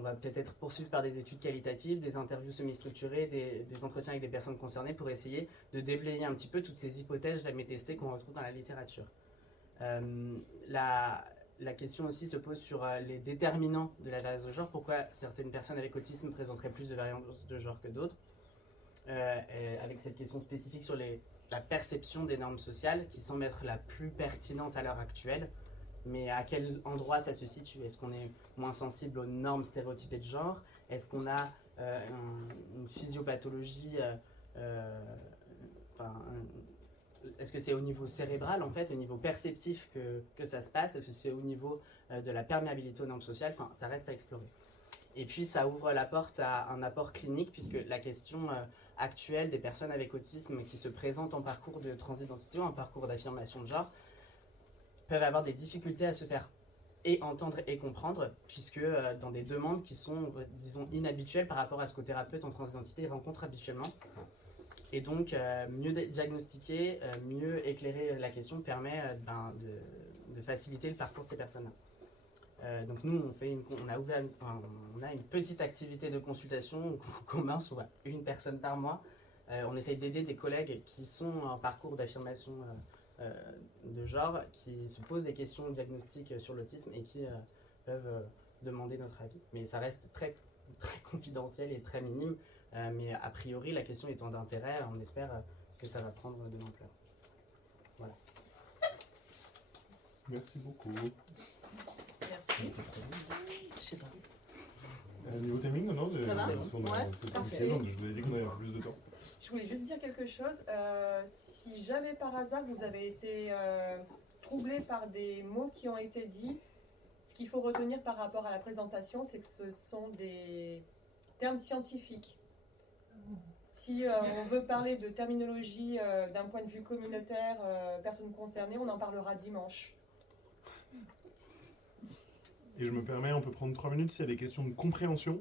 va peut-être poursuivre par des études qualitatives, des interviews semi-structurées, des entretiens avec des personnes concernées pour essayer de déblayer un petit peu toutes ces hypothèses jamais testées qu'on retrouve dans la littérature. La question aussi se pose sur les déterminants de la variance de genre, pourquoi certaines personnes avec autisme présenteraient plus de variance de genre que d'autres. Avec cette question spécifique sur la perception des normes sociales qui semble être la plus pertinente à l'heure actuelle, mais à quel endroit ça se situe? Est-ce qu'on est moins sensible aux normes stéréotypées de genre? Est-ce qu'on a une physiopathologie est-ce que c'est au niveau cérébral, en fait, au niveau perceptif que ça se passe? Est-ce que c'est au niveau de la perméabilité aux normes sociales? Enfin, ça reste à explorer. Et puis, ça ouvre la porte à un apport clinique, puisque la question actuelle des personnes avec autisme qui se présentent en parcours de transidentité ou en parcours d'affirmation de genre peuvent avoir des difficultés à se faire et entendre et comprendre, puisque dans des demandes qui sont, disons, inhabituelles par rapport à ce que thérapeutes en transidentité rencontrent habituellement. Et donc, mieux diagnostiquer, mieux éclairer la question permet de faciliter le parcours de ces personnes-là. Donc nous, on a une petite activité de consultation qu'on commence, on voit une personne par mois. On essaye d'aider des collègues qui sont en parcours d'affirmation de genre, qui se posent des questions diagnostiques sur l'autisme et qui peuvent demander notre avis. Mais ça reste très, très confidentiel et très minime. Mais a priori, la question étant d'intérêt, on espère que ça va prendre de l'ampleur. Voilà. Merci beaucoup. Merci. Je sais pas. Niveau timing, non? Ça va? Ouais, parfait. Je vous avais dit qu'on avait un peu plus de temps. Je voulais juste dire quelque chose. Si jamais par hasard vous avez été troublé par des mots qui ont été dits, ce qu'il faut retenir par rapport à la présentation, c'est que ce sont des termes scientifiques. Si on veut parler de terminologie d'un point de vue communautaire, personnes concernées, on en parlera dimanche. Et je me permets, on peut prendre 3 minutes s'il y a des questions de compréhension.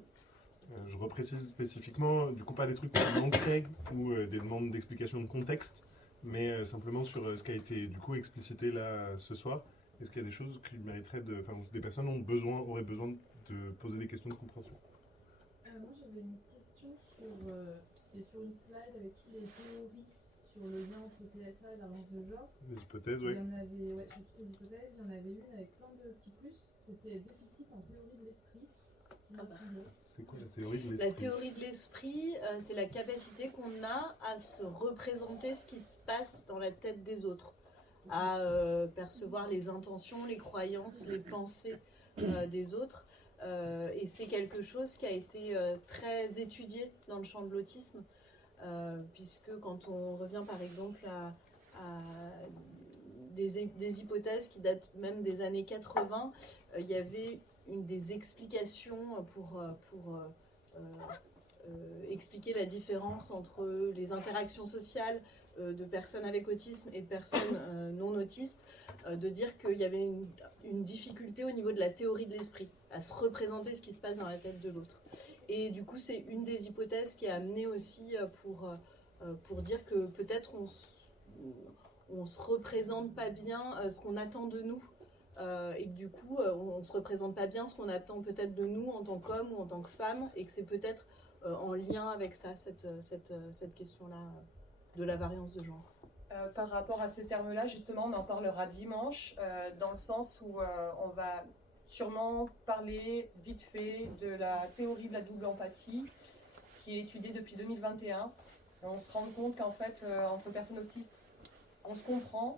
Je reprécise spécifiquement, du coup pas des trucs comme l'entrée ou des demandes d'explication de contexte, mais simplement sur ce qui a été du coup explicité là ce soir. Est-ce qu'il y a des choses qui mériteraient où des personnes auraient besoin de poser des questions de compréhension? Moi j'avais une question sur, J'étais sur une slide avec toutes les théories sur le lien entre TSA et variance de genre. Les hypothèses, Il oui. y en avait, ouais, sur toutes les hypothèses, il y en avait une avec plein de petits plus. C'était déficit en théorie de l'esprit. Qui m'intriguait. C'est quoi la théorie de La l'esprit? théorie de l'esprit, c'est la capacité qu'on a à se représenter ce qui se passe dans la tête des autres, à percevoir les intentions, les croyances, les pensées des autres. Et c'est quelque chose qui a été très étudié dans le champ de l'autisme, puisque quand on revient par exemple à des hypothèses qui datent même des années 80, il y avait des explications pour expliquer la différence entre les interactions sociales de personnes avec autisme et de personnes non autistes, de dire qu'il y avait une difficulté au niveau de la théorie de l'esprit, à se représenter ce qui se passe dans la tête de l'autre. Et du coup, c'est une des hypothèses qui a amené aussi pour dire que peut-être on se représente pas bien ce qu'on attend de nous. Et que du coup, on ne se représente pas bien ce qu'on attend peut-être de nous en tant qu'homme ou en tant que femme, et que c'est peut-être en lien avec ça, cette question-là de la variance de genre. Par rapport à ces termes-là, justement, on en parlera dimanche, dans le sens où on va sûrement parler vite fait de la théorie de la double empathie, qui est étudiée depuis 2021. Et on se rend compte qu'en fait, entre personnes autistes, on se comprend,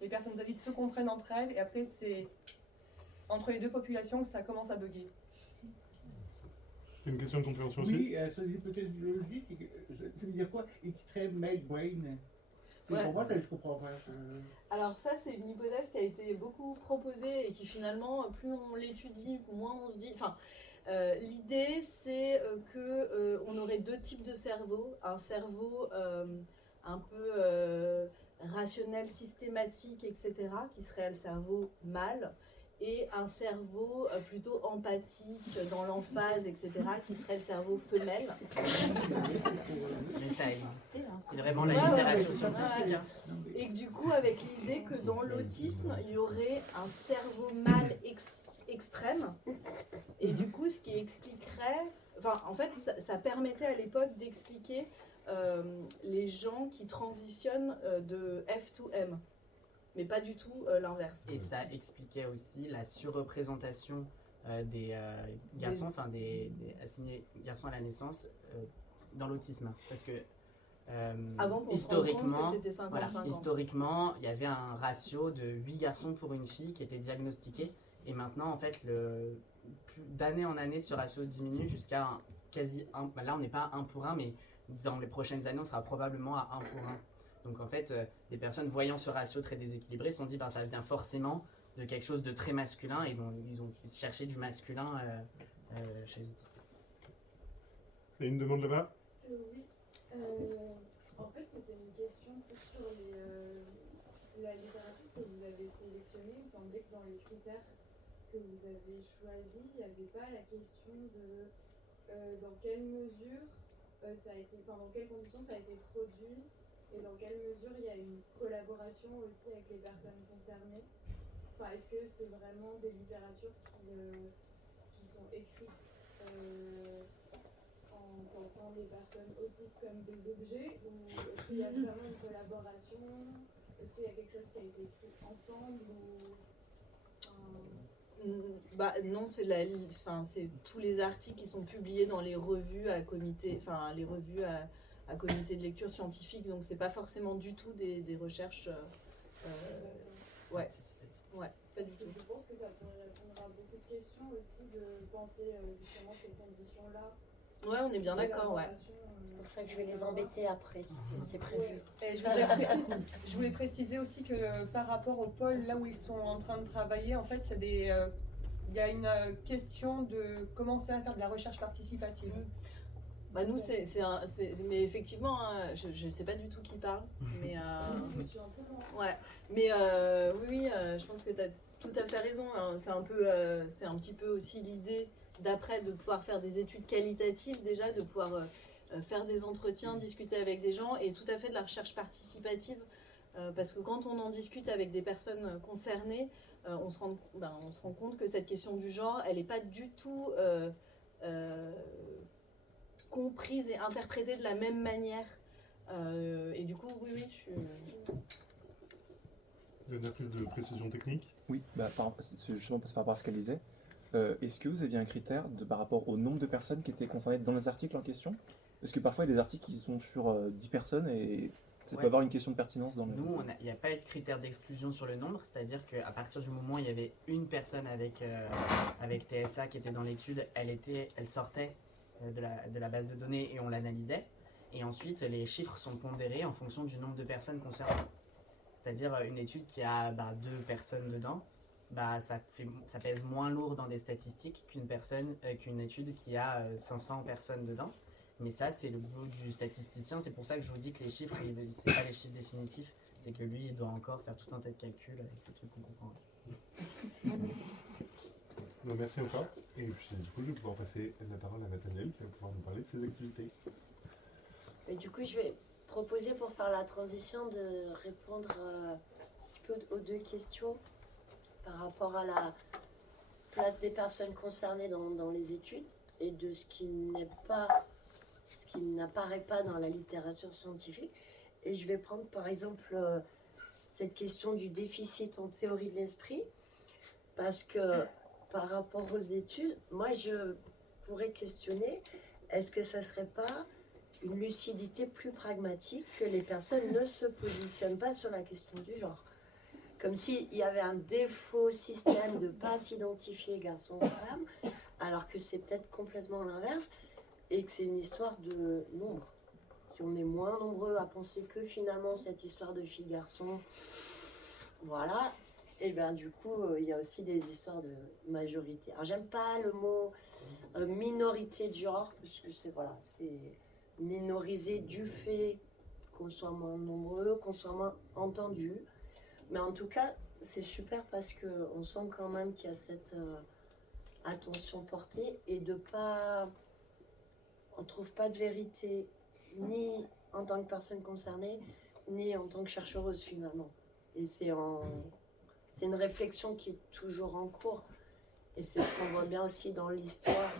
les personnes autistes se comprennent entre elles, et après, c'est entre les deux populations que ça commence à bugger. C'est une question de compréhension aussi? Oui, sur les hypothèses biologiques, ça veut dire quoi? Extreme male brain. Ouais. Pour moi, ça, je comprends pas. Alors ça, c'est une hypothèse qui a été beaucoup proposée et qui finalement, plus on l'étudie, moins on se dit... Enfin, l'idée, c'est qu'on aurait deux types de cerveau. Un cerveau un peu rationnel, systématique, etc., qui serait le cerveau mâle, et un cerveau plutôt empathique, dans l'emphase, etc., qui serait le cerveau femelle. Mais ça a existé, hein. C'est vraiment la Ouais, littérature ouais, scientifique. ouais. Et que du coup, avec l'idée que dans l'autisme, il y aurait un cerveau mâle extrême, et du coup, ce qui expliquerait... Enfin, en fait, ça permettait à l'époque d'expliquer les gens qui transitionnent de F to M, mais pas du tout l'inverse. Et ça expliquait aussi la surreprésentation des garçons, enfin des assignés garçons à la naissance dans l'autisme. Parce que Avant qu'on se rende compte que c'était 50-50. Voilà, historiquement, il y avait un ratio de 8 garçons pour une fille qui était diagnostiqué. Et maintenant, en fait, d'année en année, ce ratio diminue jusqu'à quasi 1. Bah là, on n'est pas à 1 pour 1, mais dans les prochaines années, on sera probablement à 1 pour 1. Donc en fait, les personnes voyant ce ratio très déséquilibré se sont dit ça vient forcément de quelque chose de très masculin, et bon, ils ont cherché du masculin chez les autistes. Et une demande là-bas? Oui. En fait, c'était une question plus sur la littérature que vous avez sélectionnée. Il me semblait que dans les critères que vous avez choisis, il n'y avait pas la question de dans quelle mesure ça a été, dans quelles conditions ça a été produit, et dans quelle mesure il y a une collaboration aussi avec les personnes concernées. Enfin, est-ce que c'est vraiment des littératures qui sont écrites en pensant les personnes autistes comme des objets, ou est-ce qu'il y a vraiment une collaboration? Est-ce qu'il y a quelque chose qui a été écrit ensemble ou... Non, c'est tous les articles qui sont publiés dans les revues à comité, les revues à comité de lecture scientifique, donc c'est pas forcément du tout des recherches. Ouais, pas du tout. Je pense que ça pourrait répondre à beaucoup de questions aussi, de penser justement ces conditions-là. Ouais, on est bien d'accord, ouais. C'est pour ça que je vais les embêter après, c'est prévu. Et je voulais préciser aussi que par rapport au pôle, là où ils sont en train de travailler, en fait, il y a une question de commencer à faire de la recherche participative. Bah nous, mais effectivement, hein, je sais pas du tout qui parle, mais Je suis un peu loin. ouais, mais oui, je pense que tu as tout à fait raison, hein. C'est un petit peu aussi l'idée d'après de pouvoir faire des études qualitatives déjà, de pouvoir faire des entretiens, discuter avec des gens, et tout à fait de la recherche participative, parce que quand on en discute avec des personnes concernées, on se rend compte que cette question du genre, elle n'est pas du tout comprises et interprétées de la même manière. Et du coup, oui, Dernière prise de précision technique. Oui, justement par rapport à ce qu'elle disait. Est-ce que vous aviez un critère par rapport au nombre de personnes qui étaient concernées dans les articles en question? Parce que parfois il y a des articles qui sont sur 10 personnes et ça peut avoir une question de pertinence dans le... Nous, il n'y a pas eu de critère d'exclusion sur le nombre, c'est-à-dire qu'à partir du moment où il y avait une personne avec TSA qui était dans l'étude, elle sortait de la base de données et on l'analysait. Et ensuite, les chiffres sont pondérés en fonction du nombre de personnes concernées. C'est-à-dire une étude qui a 2 personnes dedans, ça pèse moins lourd dans des statistiques qu'une étude qui a 500 personnes dedans. Mais ça, c'est le boulot du statisticien. C'est pour ça que je vous dis que les chiffres, c'est pas les chiffres définitifs. C'est que lui, il doit encore faire tout un tas de calculs avec des trucs qu'on comprend. Donc, merci encore. Et puis, du coup, je vais pouvoir passer la parole à Nathaniel qui va pouvoir nous parler de ses activités. Et du coup, je vais proposer pour faire la transition de répondre un petit peu aux 2 questions par rapport à la place des personnes concernées dans les études et de ce qui n'apparaît pas dans la littérature scientifique. Et je vais prendre par exemple cette question du déficit en théorie de l'esprit, parce que par rapport aux études, moi je pourrais questionner, est-ce que ça ne serait pas une lucidité plus pragmatique que les personnes ne se positionnent pas sur la question du genre? Comme s'il y avait un défaut système de ne pas s'identifier garçon ou femme, alors que c'est peut-être complètement l'inverse, et que c'est une histoire de nombre. Si on est moins nombreux à penser que finalement cette histoire de fille-garçon, voilà, et bien du coup, il y a aussi des histoires de majorité. Alors j'aime pas le mot minorité de genre, parce que c'est minorisé du fait qu'on soit moins nombreux, qu'on soit moins entendu. Mais en tout cas, c'est super parce qu'on sent quand même qu'il y a cette attention portée et on ne trouve pas de vérité ni en tant que personne concernée, ni en tant que chercheuse finalement. Et c'est une réflexion qui est toujours en cours. Et c'est ce qu'on voit bien aussi dans l'histoire.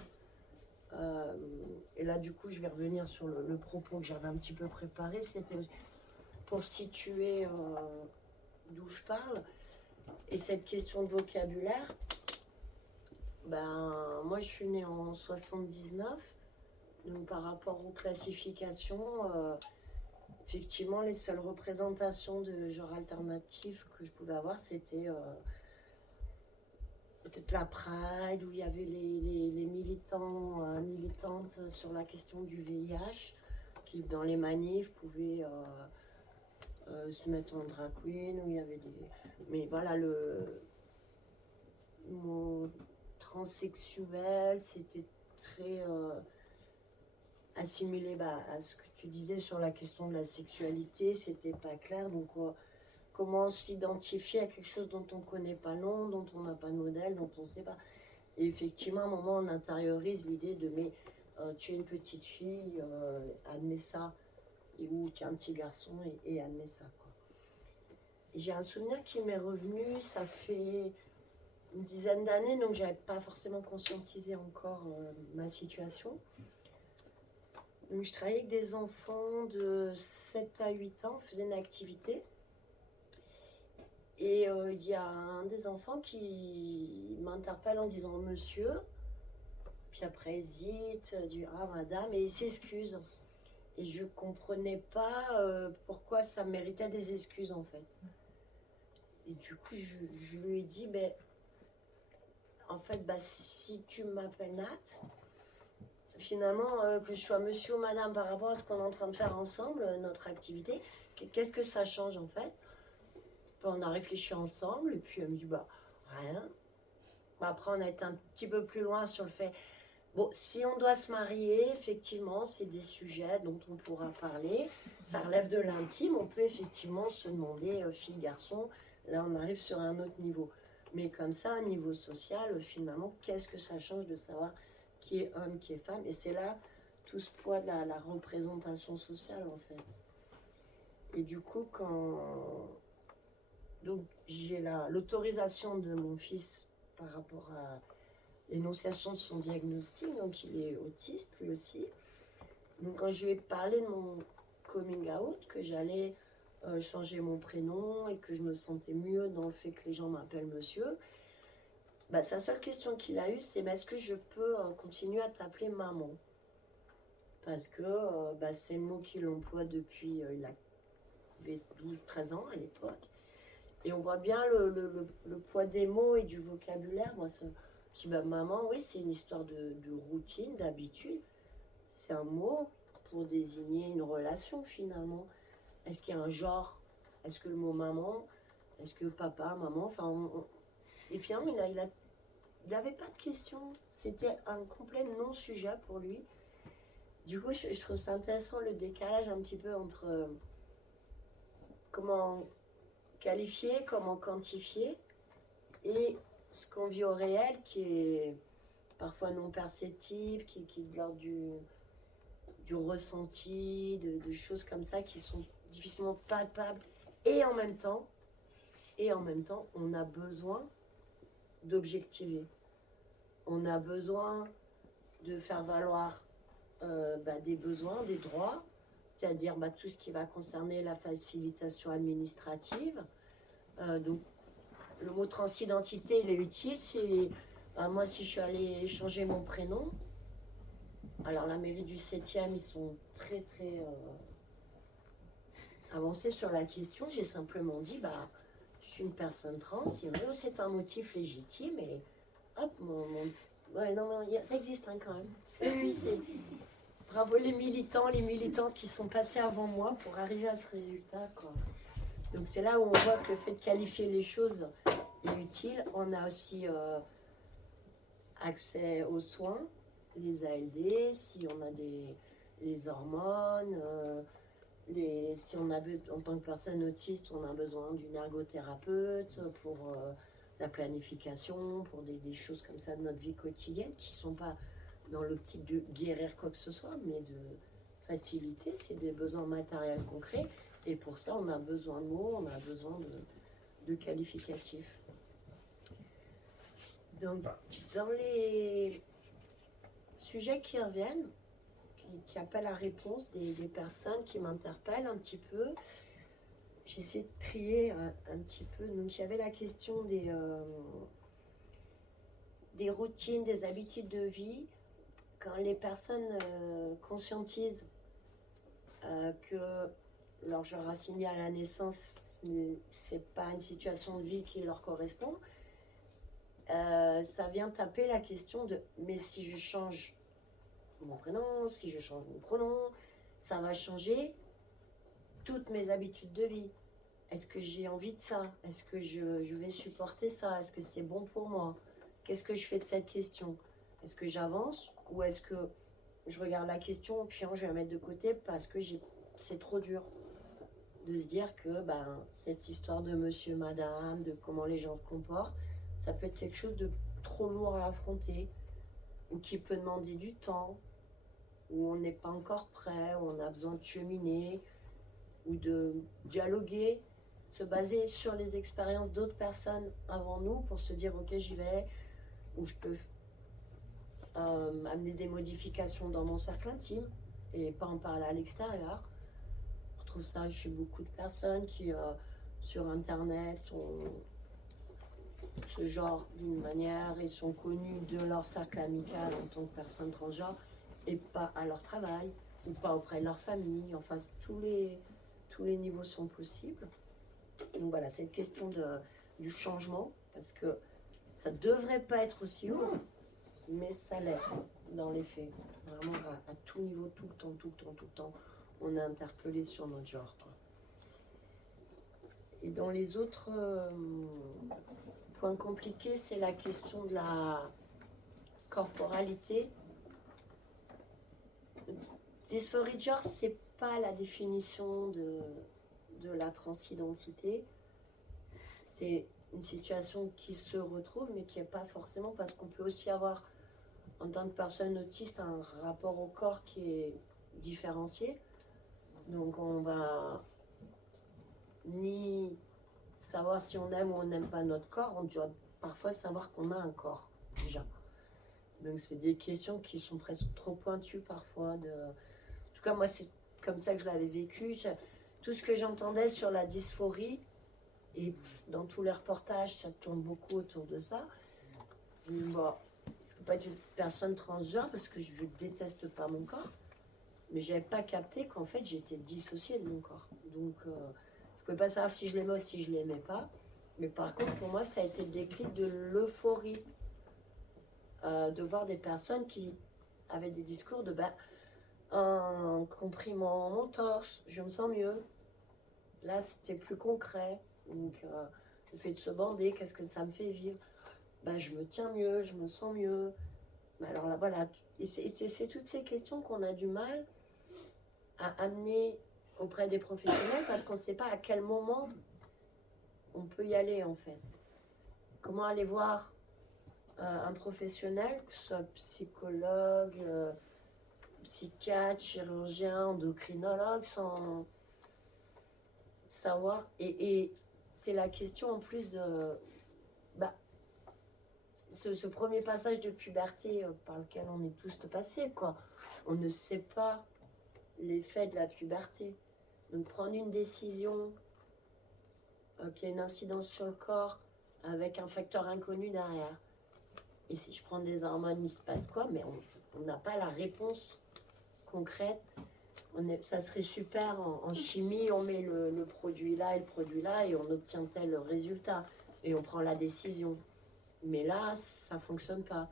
Et là, du coup, je vais revenir sur le propos que j'avais un petit peu préparé. C'était pour situer d'où je parle. Et cette question de vocabulaire, moi, je suis née en 79. Donc, par rapport aux classifications, effectivement, les seules représentations de genre alternatif que je pouvais avoir, c'était peut-être la Pride, où il y avait les militantes sur la question du VIH, qui dans les manifs pouvaient se mettre en drag queen, où il y avait des... Mais voilà, le mot transsexuel, c'était très assimilé à ce que tu disais sur la question de la sexualité, c'était pas clair, donc comment s'identifier à quelque chose dont on ne connaît pas le nom, dont on n'a pas de modèle, dont on ne sait pas. Et effectivement, à un moment, on intériorise l'idée de mais tu es une petite fille, admets ça, ou tu es un petit garçon et admets ça, quoi. Et j'ai un souvenir qui m'est revenu, ça fait une dizaine d'années, donc j'avais pas forcément conscientisé encore ma situation. Donc je travaillais avec des enfants de 7 à 8 ans, on faisait une activité. Et il y a un des enfants qui m'interpelle en disant « Monsieur », puis après hésite, dit « Ah, madame », et il s'excuse. Et je comprenais pas pourquoi ça méritait des excuses, en fait. Et du coup, je lui ai dit « En fait, si tu m'appelles Nat, finalement, que je sois monsieur ou madame par rapport à ce qu'on est en train de faire ensemble, notre activité, qu'est-ce que ça change, en fait ?» On a réfléchi ensemble et puis elle me dit rien. Après on a été un petit peu plus loin sur le fait, si on doit se marier, effectivement c'est des sujets dont on pourra parler, ça relève de l'intime, on peut effectivement se demander fille, garçon, là on arrive sur un autre niveau. Mais comme ça, au niveau social, finalement, qu'est-ce que ça change de savoir qui est homme, qui est femme? Et c'est là tout ce poids de la représentation sociale en fait. Et du coup donc j'ai l'autorisation de mon fils par rapport à l'énonciation de son diagnostic, donc il est autiste lui aussi. Donc quand je lui ai parlé de mon coming out, que j'allais changer mon prénom et que je me sentais mieux dans le fait que les gens m'appellent monsieur, bah, sa seule question qu'il a eue, c'est mais est-ce que je peux continuer à t'appeler maman? Parce que bah, c'est le mot qu'il emploie depuis, il avait 12-13 ans à l'époque. Et on voit bien le poids des mots et du vocabulaire. Moi, je dis, bah, maman, oui, c'est une histoire de routine, d'habitude. C'est un mot pour désigner une relation finalement. Est-ce qu'il y a un genre? Est-ce que le mot maman? Est-ce que papa, maman? Enfin, et finalement, il n'avait pas de questions. C'était un complet non-sujet pour lui. Du coup, je trouve ça intéressant le décalage un petit peu entre comment qualifier, comment quantifier et ce qu'on vit au réel qui est parfois non perceptible, qui est de l'ordre du ressenti, de choses comme ça qui sont difficilement palpables. Et en même temps, on a besoin d'objectiver. On a besoin de faire valoir des besoins, des droits, c'est-à-dire tout ce qui va concerner la facilitation administrative. Donc, le mot transidentité, il est utile. Moi, si je suis allée changer mon prénom, alors la mairie du 7e, ils sont très, très avancés sur la question. J'ai simplement dit, je suis une personne trans, c'est un motif légitime, et hop, ouais, non, ça existe quand même. Oui, c'est... Bravo les militants, les militantes qui sont passés avant moi pour arriver à ce résultat, quoi. Donc c'est là où on voit que le fait de qualifier les choses est utile. On a aussi accès aux soins, les ALD, si on a les hormones, si on a, en tant que personne autiste, on a besoin d'une ergothérapeute pour la planification, pour des choses comme ça de notre vie quotidienne qui ne sont pas dans l'optique de guérir quoi que ce soit, mais de faciliter. C'est des besoins matériels concrets. Et pour ça, on a besoin de mots, on a besoin de qualificatifs. Donc, dans les sujets qui reviennent, qui appellent à réponse des personnes qui m'interpellent un petit peu, j'essaie de trier un petit peu. Donc, il y avait la question des routines, des habitudes de vie. Quand les personnes conscientisent que leur genre assigné à la naissance, c'est pas une situation de vie qui leur correspond, ça vient taper la question de mais si je change mon prénom, si je change mon pronom, ça va changer toutes mes habitudes de vie. Est-ce que j'ai envie de ça? Est-ce que je vais supporter ça? Est-ce que c'est bon pour moi? Qu'est-ce que je fais de cette question? Est-ce que j'avance ou est-ce que je regarde la question puis je vais la mettre de côté parce que c'est trop dur de se dire que cette histoire de monsieur, madame, de comment les gens se comportent, ça peut être quelque chose de trop lourd à affronter ou qui peut demander du temps, où on n'est pas encore prêt, où on a besoin de cheminer ou de dialoguer, se baser sur les expériences d'autres personnes avant nous pour se dire ok j'y vais, ou je peux amener des modifications dans mon cercle intime et pas en parler à l'extérieur. On retrouve ça chez beaucoup de personnes qui sur internet ont ce genre d'une manière et sont connus de leur cercle amical en tant que personnes transgenres et pas à leur travail ou pas auprès de leur famille. Enfin, tous les niveaux sont possibles. Donc voilà, cette question du changement, parce que ça devrait pas être aussi lourd, mais ça l'est dans les faits. Vraiment à tout niveau, tout le temps, on est interpellé sur notre genre, quoi. Et dans les autres points compliqués, c'est la question de la corporalité. Dysphorie de genre, c'est pas la définition de la transidentité. C'est une situation qui se retrouve, mais qui n'est pas forcément, parce qu'on peut aussi avoir, en tant que personne autiste, un rapport au corps qui est différencié. Donc on va ni savoir si on aime ou on n'aime pas notre corps, on doit parfois savoir qu'on a un corps, déjà. Donc c'est des questions qui sont presque trop pointues parfois cas, moi, c'est comme ça que je l'avais vécu. Tout ce que j'entendais sur la dysphorie, et dans tous les reportages, ça tourne beaucoup autour de ça. Je me dis, bon, je ne peux pas être une personne transgenre parce que je ne déteste pas mon corps. Mais je n'avais pas capté qu'en fait, j'étais dissociée de mon corps. Donc, je ne pouvais pas savoir si je l'aimais ou si je ne l'aimais pas. Mais par contre, pour moi, ça a été le déclic de l'euphorie. De voir des personnes qui avaient des discours de en comprimant mon torse, je me sens mieux. Là, c'était plus concret. Donc, le fait de se bander, qu'est-ce que ça me fait vivre? Je me tiens mieux, je me sens mieux. Alors là, voilà. Et c'est toutes ces questions qu'on a du mal à amener auprès des professionnels parce qu'on ne sait pas à quel moment on peut y aller, en fait. Comment aller voir un professionnel, que ce soit psychologue, psychiatre, chirurgien, endocrinologue, sans savoir. Et c'est la question en plus de ce premier passage de puberté par lequel on est tous passés, quoi. On ne sait pas l'effet de la puberté. Donc prendre une décision qui a une incidence sur le corps avec un facteur inconnu derrière. Et si je prends des hormones, il se passe quoi? Mais on n'a pas la réponse concrète. Ça serait super en chimie, on met le produit là et le produit là et on obtient tel résultat. Et on prend la décision. Mais là, ça ne fonctionne pas.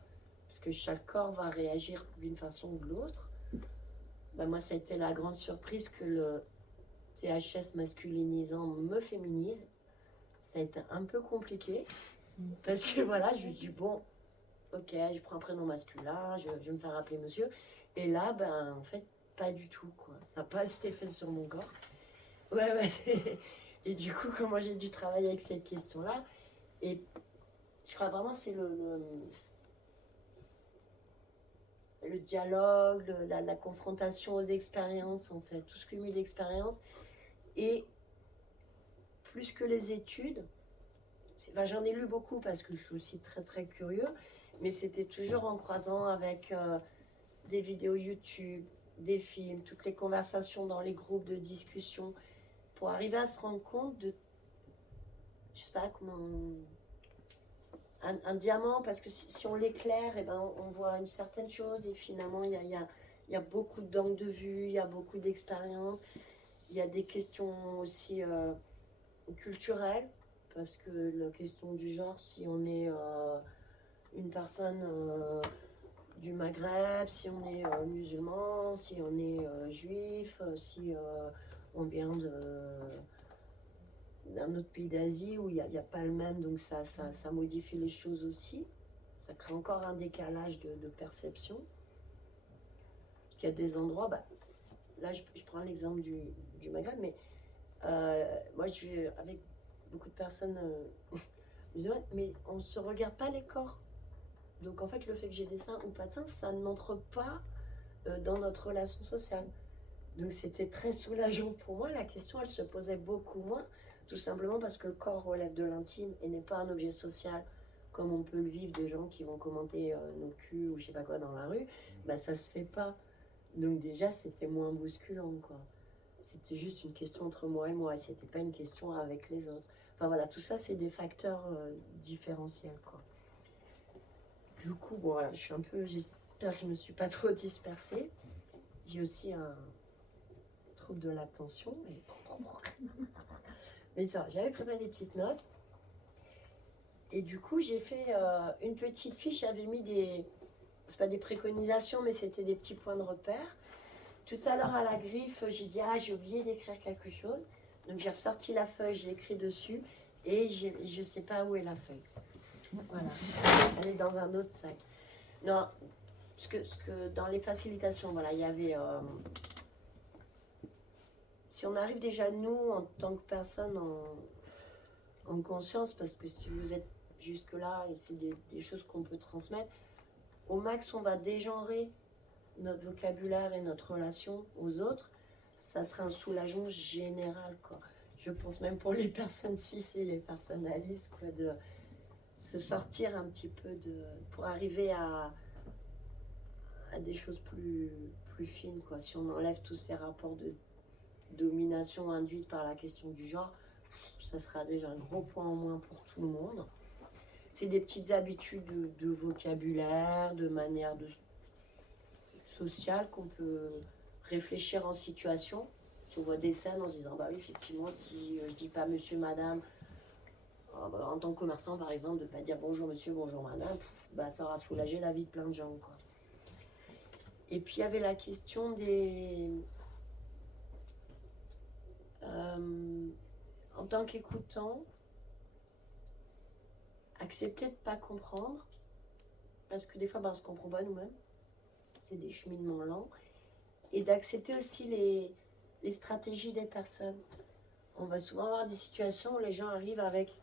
Parce que chaque corps va réagir d'une façon ou de l'autre. Moi, ça a été la grande surprise que le THS masculinisant me féminise. Ça a été un peu compliqué. Parce que voilà, je lui dis, bon, ok, je prends un prénom masculin, je vais me faire appeler monsieur. Et là, en fait, pas du tout, quoi. Ça n'a pas cet effet sur mon corps. Ouais. Et du coup, comment j'ai dû travailler avec cette question-là. Et je crois vraiment que c'est le dialogue, la confrontation aux expériences, en fait. Tout ce cumul d'expériences. Et plus que les études, j'en ai lu beaucoup parce que je suis aussi très, très curieux. Mais c'était toujours en croisant avec des vidéos YouTube, des films, toutes les conversations dans les groupes de discussion, pour arriver à se rendre compte de, je sais pas comment, un diamant, parce que si on l'éclaire, on voit une certaine chose, et finalement il y a beaucoup d'angles de vue, il y a beaucoup d'expériences, il y a des questions aussi culturelles, parce que la question du genre, si on est une personne du Maghreb, si on est musulman, si on est juif, si on vient d'un autre pays d'Asie où il n'y a pas le même, donc ça modifie les choses aussi. Ça crée encore un décalage de perception. Il y a des endroits, là je prends l'exemple du Maghreb, mais moi je suis avec beaucoup de personnes musulmanes, mais on ne se regarde pas les corps. Donc en fait, le fait que j'ai des seins ou pas de seins, ça n'entre pas dans notre relation sociale. Donc c'était très soulageant pour moi. La question, elle se posait beaucoup moins, tout simplement parce que le corps relève de l'intime et n'est pas un objet social comme on peut le vivre des gens qui vont commenter nos culs ou je sais pas quoi dans la rue. Ça se fait pas. Donc déjà, c'était moins bousculant, quoi. C'était juste une question entre moi et moi. C'était pas une question avec les autres. Enfin voilà, tout ça, c'est des facteurs différentiels, quoi. Du coup, bon, voilà, j'espère que je ne me suis pas trop dispersée. J'ai aussi un trouble de l'attention. Mais ça, j'avais préparé des petites notes. Et du coup, j'ai fait une petite fiche. J'avais mis c'est pas des préconisations, mais c'était des petits points de repère. Tout à l'heure, à la griffe, j'ai dit, j'ai oublié d'écrire quelque chose. Donc, j'ai ressorti la feuille, j'ai écrit dessus. Et je ne sais pas où est la feuille. Voilà, elle est dans un autre sac. Non, ce que dans les facilitations, voilà, il y avait. Si on arrive déjà nous en tant que personne en conscience, parce que si vous êtes jusque là et c'est des choses qu'on peut transmettre, au max on va dégenrer notre vocabulaire et notre relation aux autres. Ça sera un soulagement général, quoi. Je pense même pour les personnes cis et les personnes alices, quoi, de se sortir un petit peu pour arriver à des choses plus plus fine, quoi. Si on enlève tous ces rapports de domination induite par la question du genre, ça sera déjà un gros point en moins pour tout le monde. C'est des petites habitudes de vocabulaire, de manière sociale qu'on peut réfléchir en situation. Si on voit des scènes en se disant, bah oui, effectivement, si je dis pas monsieur, madame, en tant que commerçant, par exemple, de ne pas dire bonjour monsieur, bonjour madame, bah, ça aura soulagé la vie de plein de gens, quoi. Et puis il y avait la question des... en tant qu'écoutant, accepter de ne pas comprendre, parce que des fois, bah, on ne se comprend pas nous-mêmes. C'est des cheminements lents. Et d'accepter aussi les stratégies des personnes. On va souvent avoir des situations où les gens arrivent avec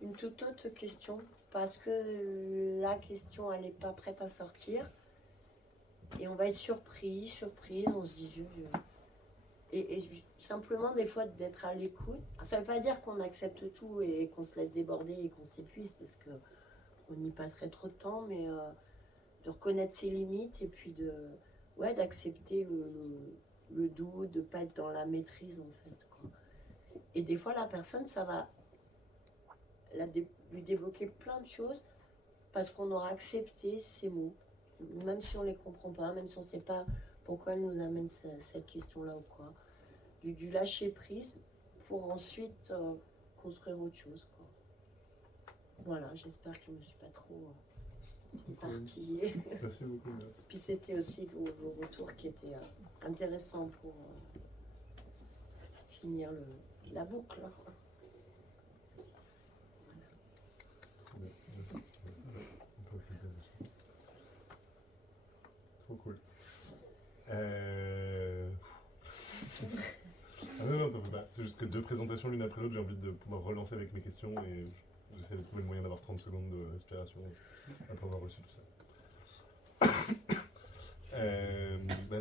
une toute autre question, parce que la question, elle n'est pas prête à sortir. Et on va être surprise, on se dit... Et simplement, des fois, d'être à l'écoute. Ça ne veut pas dire qu'on accepte tout et qu'on se laisse déborder et qu'on s'épuise, parce qu'on y passerait trop de temps, mais de reconnaître ses limites et puis d'accepter le doute, de ne pas être dans la maîtrise, en fait, quoi. Et des fois, la personne, ça va lui débloquer plein de choses parce qu'on aura accepté ces mots, même si on ne les comprend pas, même si on ne sait pas pourquoi elle nous amène cette question-là ou quoi. Du lâcher prise pour ensuite construire autre chose, quoi. Voilà, j'espère que je ne me suis pas trop éparpillée. Merci beaucoup. Puis c'était aussi vos retours qui étaient intéressants pour finir la boucle. Trop cool. Ah non, t'en fais pas. C'est juste que 2 présentations l'une après l'autre, j'ai envie de pouvoir relancer avec mes questions et j'essaie de trouver le moyen d'avoir 30 secondes de respiration après avoir reçu tout ça.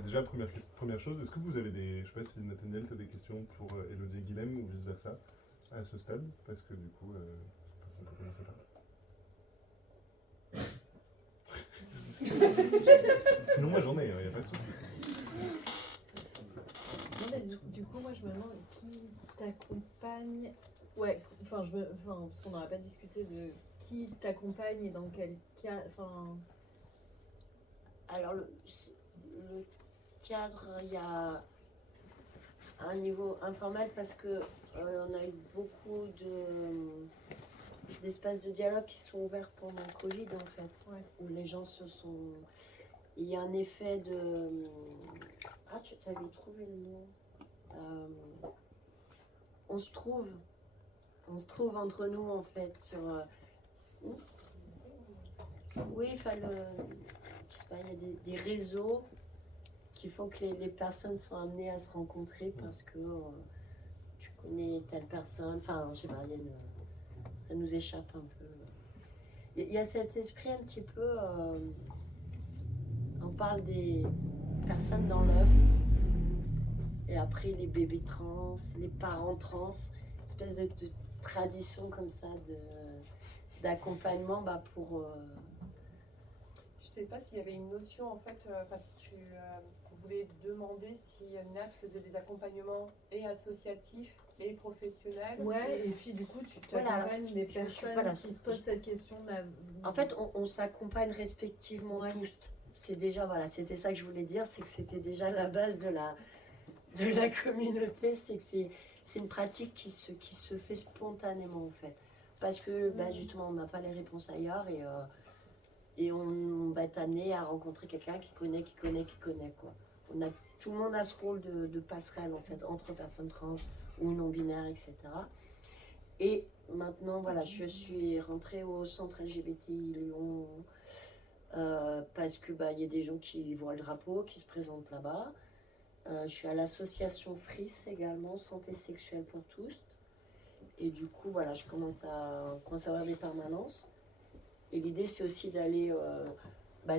Déjà, première chose, est-ce que vous avez des... Je sais pas si Nathaniel, tu as des questions pour Élodie et Guilhem ou vice-versa à ce stade? Parce que du coup, on peut commencer par... Sinon, moi j'en ai, il n'y a pas de souci. Du coup, moi je me demande qui t'accompagne. Ouais, parce qu'on n'aura pas discuté de qui t'accompagne et dans quel cas. Alors, le cadre, il y a un niveau informel parce que on a eu beaucoup d'espaces de dialogue qui sont ouverts pendant le Covid, en fait, où les gens se sont... Il y a un effet de... Ah, tu avais trouvé le nom. On se trouve entre nous, en fait, sur... Oui, je sais pas, il y a des réseaux qui font que les personnes sont amenées à se rencontrer parce que tu connais telle personne, enfin, je sais pas, ça nous échappe un peu. Il y a cet esprit un petit peu... on parle des personnes dans l'œuf, et après les bébés trans, les parents trans, une espèce de tradition comme ça d'accompagnement pour... Je sais pas s'il y avait une notion en fait, si tu voulais demander si Nat faisait des accompagnements et associatifs et professionnels. Ouais, et puis du coup tu t'accompagnes les personnes qui se posent cette question-là. En fait, on s'accompagne respectivement tous. C'est déjà, c'était ça que je voulais dire, c'est que c'était déjà la base de la communauté, c'est que c'est une pratique qui se fait spontanément en fait. Parce que justement, on n'a pas les réponses ailleurs et on va être amené à rencontrer quelqu'un qui connaît quoi. Tout le monde a ce rôle de passerelle en fait entre personnes trans ou non binaires, etc. Et maintenant, je suis rentrée au centre LGBTI Lyon parce que y a des gens qui voient le drapeau, qui se présentent là-bas. Je suis à l'association FRIS également, Santé Sexuelle pour tous. Et du coup, je commence à avoir des permanences. Et l'idée, c'est aussi d'aller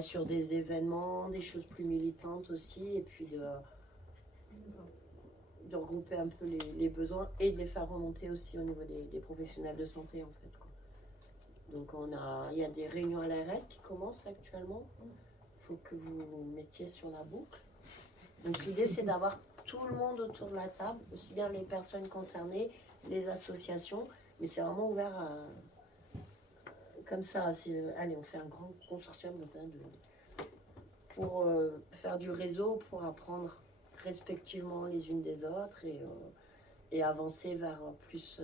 sur des événements, des choses plus militantes aussi, et puis de regrouper un peu les besoins et de les faire remonter aussi au niveau des professionnels de santé, en fait, quoi. Donc, il y a des réunions à l'ARS qui commencent actuellement. Il faut que vous mettiez sur la boucle. Donc l'idée, c'est d'avoir tout le monde autour de la table, aussi bien les personnes concernées, les associations, mais c'est vraiment ouvert comme ça. Allez, on fait un grand consortium comme ça pour faire du réseau, pour apprendre respectivement les unes des autres et avancer vers plus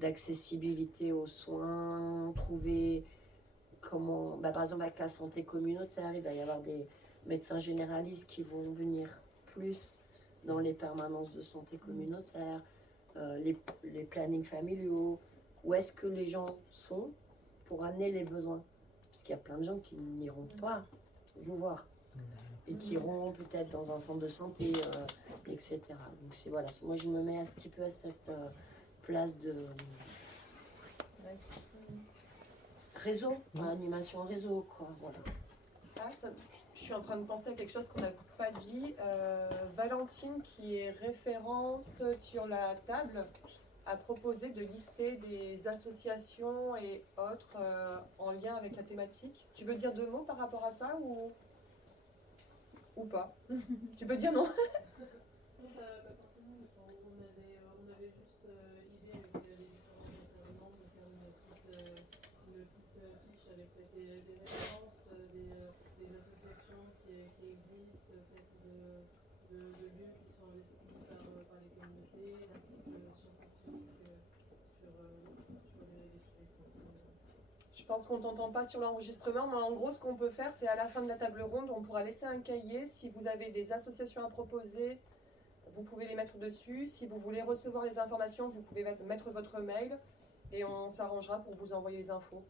d'accessibilité aux soins, trouver comment, par exemple avec la santé communautaire, il va y avoir des médecins généralistes qui vont venir plus dans les permanences de santé communautaire, les plannings familiaux, où est-ce que les gens sont pour amener les besoins. Parce qu'il y a plein de gens qui n'iront pas vous voir et qui iront peut-être dans un centre de santé, etc. Donc voilà, moi je me mets un petit peu à cette place de réseau, animation réseau, quoi, voilà. Je suis en train de penser à quelque chose qu'on n'a pas dit. Valentine, qui est référente sur la table, a proposé de lister des associations et autres en lien avec la thématique. Tu veux dire 2 mots par rapport à ça ou pas? Tu peux dire non? Non, pas forcément. On avait juste l'idée avec les différents intervenants de faire une petite fiche avec des références, des associations qui existent, peut-être de lieux qui sont investis par les communautés, l'article scientifique sur les Je pense qu'on t'entend pas sur l'enregistrement, mais en gros, ce qu'on peut faire, c'est à la fin de la table ronde, on pourra laisser un cahier. Si vous avez des associations à proposer, vous pouvez les mettre dessus. Si vous voulez recevoir les informations, vous pouvez mettre votre mail et on s'arrangera pour vous envoyer les infos.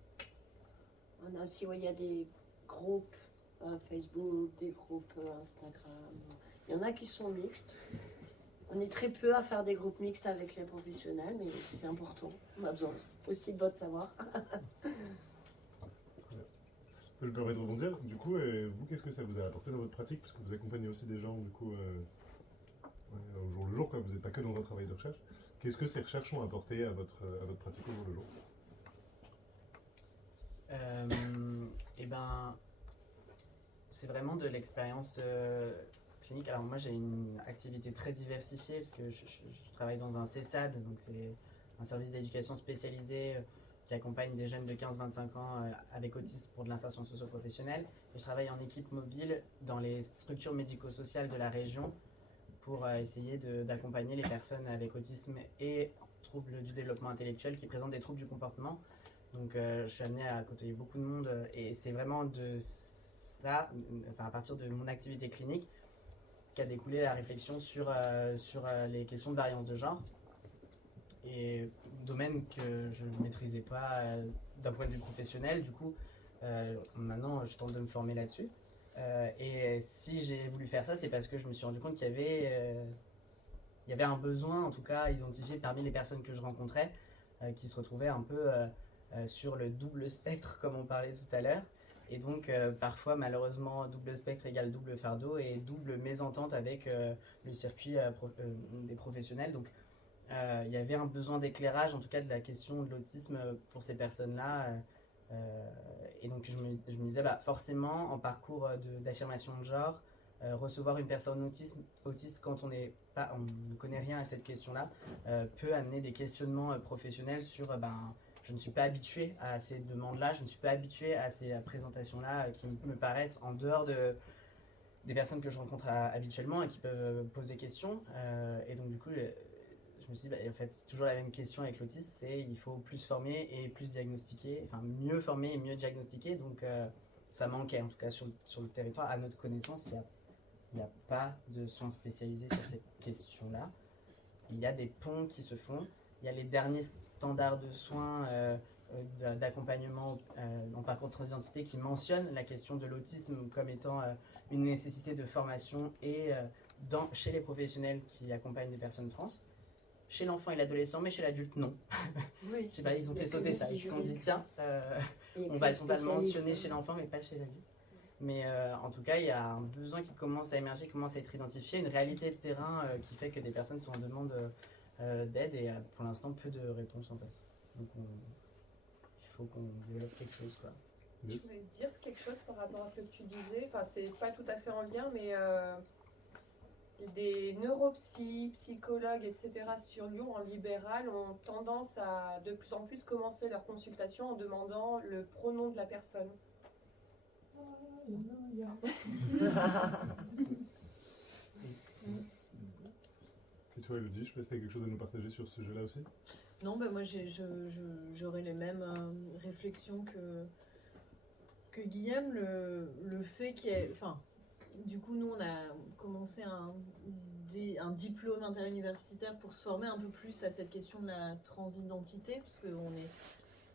On a aussi, il y a des groupes Facebook, des groupes Instagram. Il y en a qui sont mixtes. On est très peu à faire des groupes mixtes avec les professionnels, mais c'est important. On a besoin aussi de votre savoir. Je me permets de rebondir. Du coup, vous, qu'est-ce que ça vous a apporté dans votre pratique? Parce que vous accompagnez aussi des gens, du coup, au jour le jour, quoi. Vous n'êtes pas que dans un travail de recherche. Qu'est-ce que ces recherches ont apporté à votre pratique au jour le jour? C'est vraiment de l'expérience clinique. Alors moi j'ai une activité très diversifiée parce que je travaille dans un CESAD, donc c'est un service d'éducation spécialisé qui accompagne des jeunes de 15-25 ans avec autisme pour de l'insertion socio-professionnelle. Et je travaille en équipe mobile dans les structures médico-sociales de la région pour essayer d'accompagner les personnes avec autisme et troubles du développement intellectuel qui présentent des troubles du comportement. Donc je suis amenée à côtoyer beaucoup de monde et c'est vraiment de ça, à partir de mon activité clinique, qu'a découlé la réflexion sur les questions de variance de genre. Et domaine que je ne maîtrisais pas d'un point de vue professionnel, du coup, maintenant je tente de me former là-dessus. Et si j'ai voulu faire ça, c'est parce que je me suis rendu compte qu'il y avait un besoin, en tout cas identifié parmi les personnes que je rencontrais, qui se retrouvaient un peu sur le double spectre, comme on parlait tout à l'heure. Et donc, parfois, malheureusement, double spectre égale double fardeau et double mésentente avec le circuit des professionnels. Donc, il y avait un besoin d'éclairage, en tout cas, de la question de l'autisme pour ces personnes-là. Et donc, je me disais, forcément, en parcours d'affirmation de genre, recevoir une personne autiste quand on ne connaît rien à cette question-là peut amener des questionnements professionnels sur je ne suis pas habitué à ces demandes-là, je ne suis pas habitué à ces présentations-là qui me paraissent en dehors des personnes que je rencontre habituellement et qui peuvent poser questions. Et donc du coup, je me suis dit, en fait, c'est toujours la même question avec l'autisme, c'est il faut plus former et plus diagnostiquer, enfin mieux former et mieux diagnostiquer. Donc ça manquait, en tout cas sur le territoire. À notre connaissance, il n'y a pas de soins spécialisés sur cette question-là. Il y a des ponts qui se font. Il y a les derniers standards de soins d'accompagnement en parcours de transidentité qui mentionnent la question de l'autisme comme étant une nécessité de formation et chez les professionnels qui accompagnent les personnes trans. Chez l'enfant et l'adolescent, mais chez l'adulte, non. Oui. Je sais pas, ils ont fait sauter ça. Ils se sont dit, tiens, on va le mentionner chez l'enfant, mais pas chez l'adulte. Mais en tout cas, il y a un besoin qui commence à émerger, qui commence à être identifié, une réalité de terrain qui fait que des personnes sont en demande d'aide et pour l'instant peu de réponses en face. Donc il faut qu'on développe quelque chose, quoi. Je voulais dire quelque chose par rapport à ce que tu disais, enfin c'est pas tout à fait en lien, mais des neuropsy, psychologues, etc. sur Lyon en libéral ont tendance à de plus en plus commencer leur consultation en demandant le pronom de la personne. Et toi, Elodie, je sais pas si tu as quelque chose à nous partager sur ce jeu-là aussi. Non, bah moi j'aurais les mêmes réflexions que Guillaume. Le fait qu'il y ait. Enfin, du coup, nous on a commencé un diplôme interuniversitaire pour se former un peu plus à cette question de la transidentité, parce qu'on est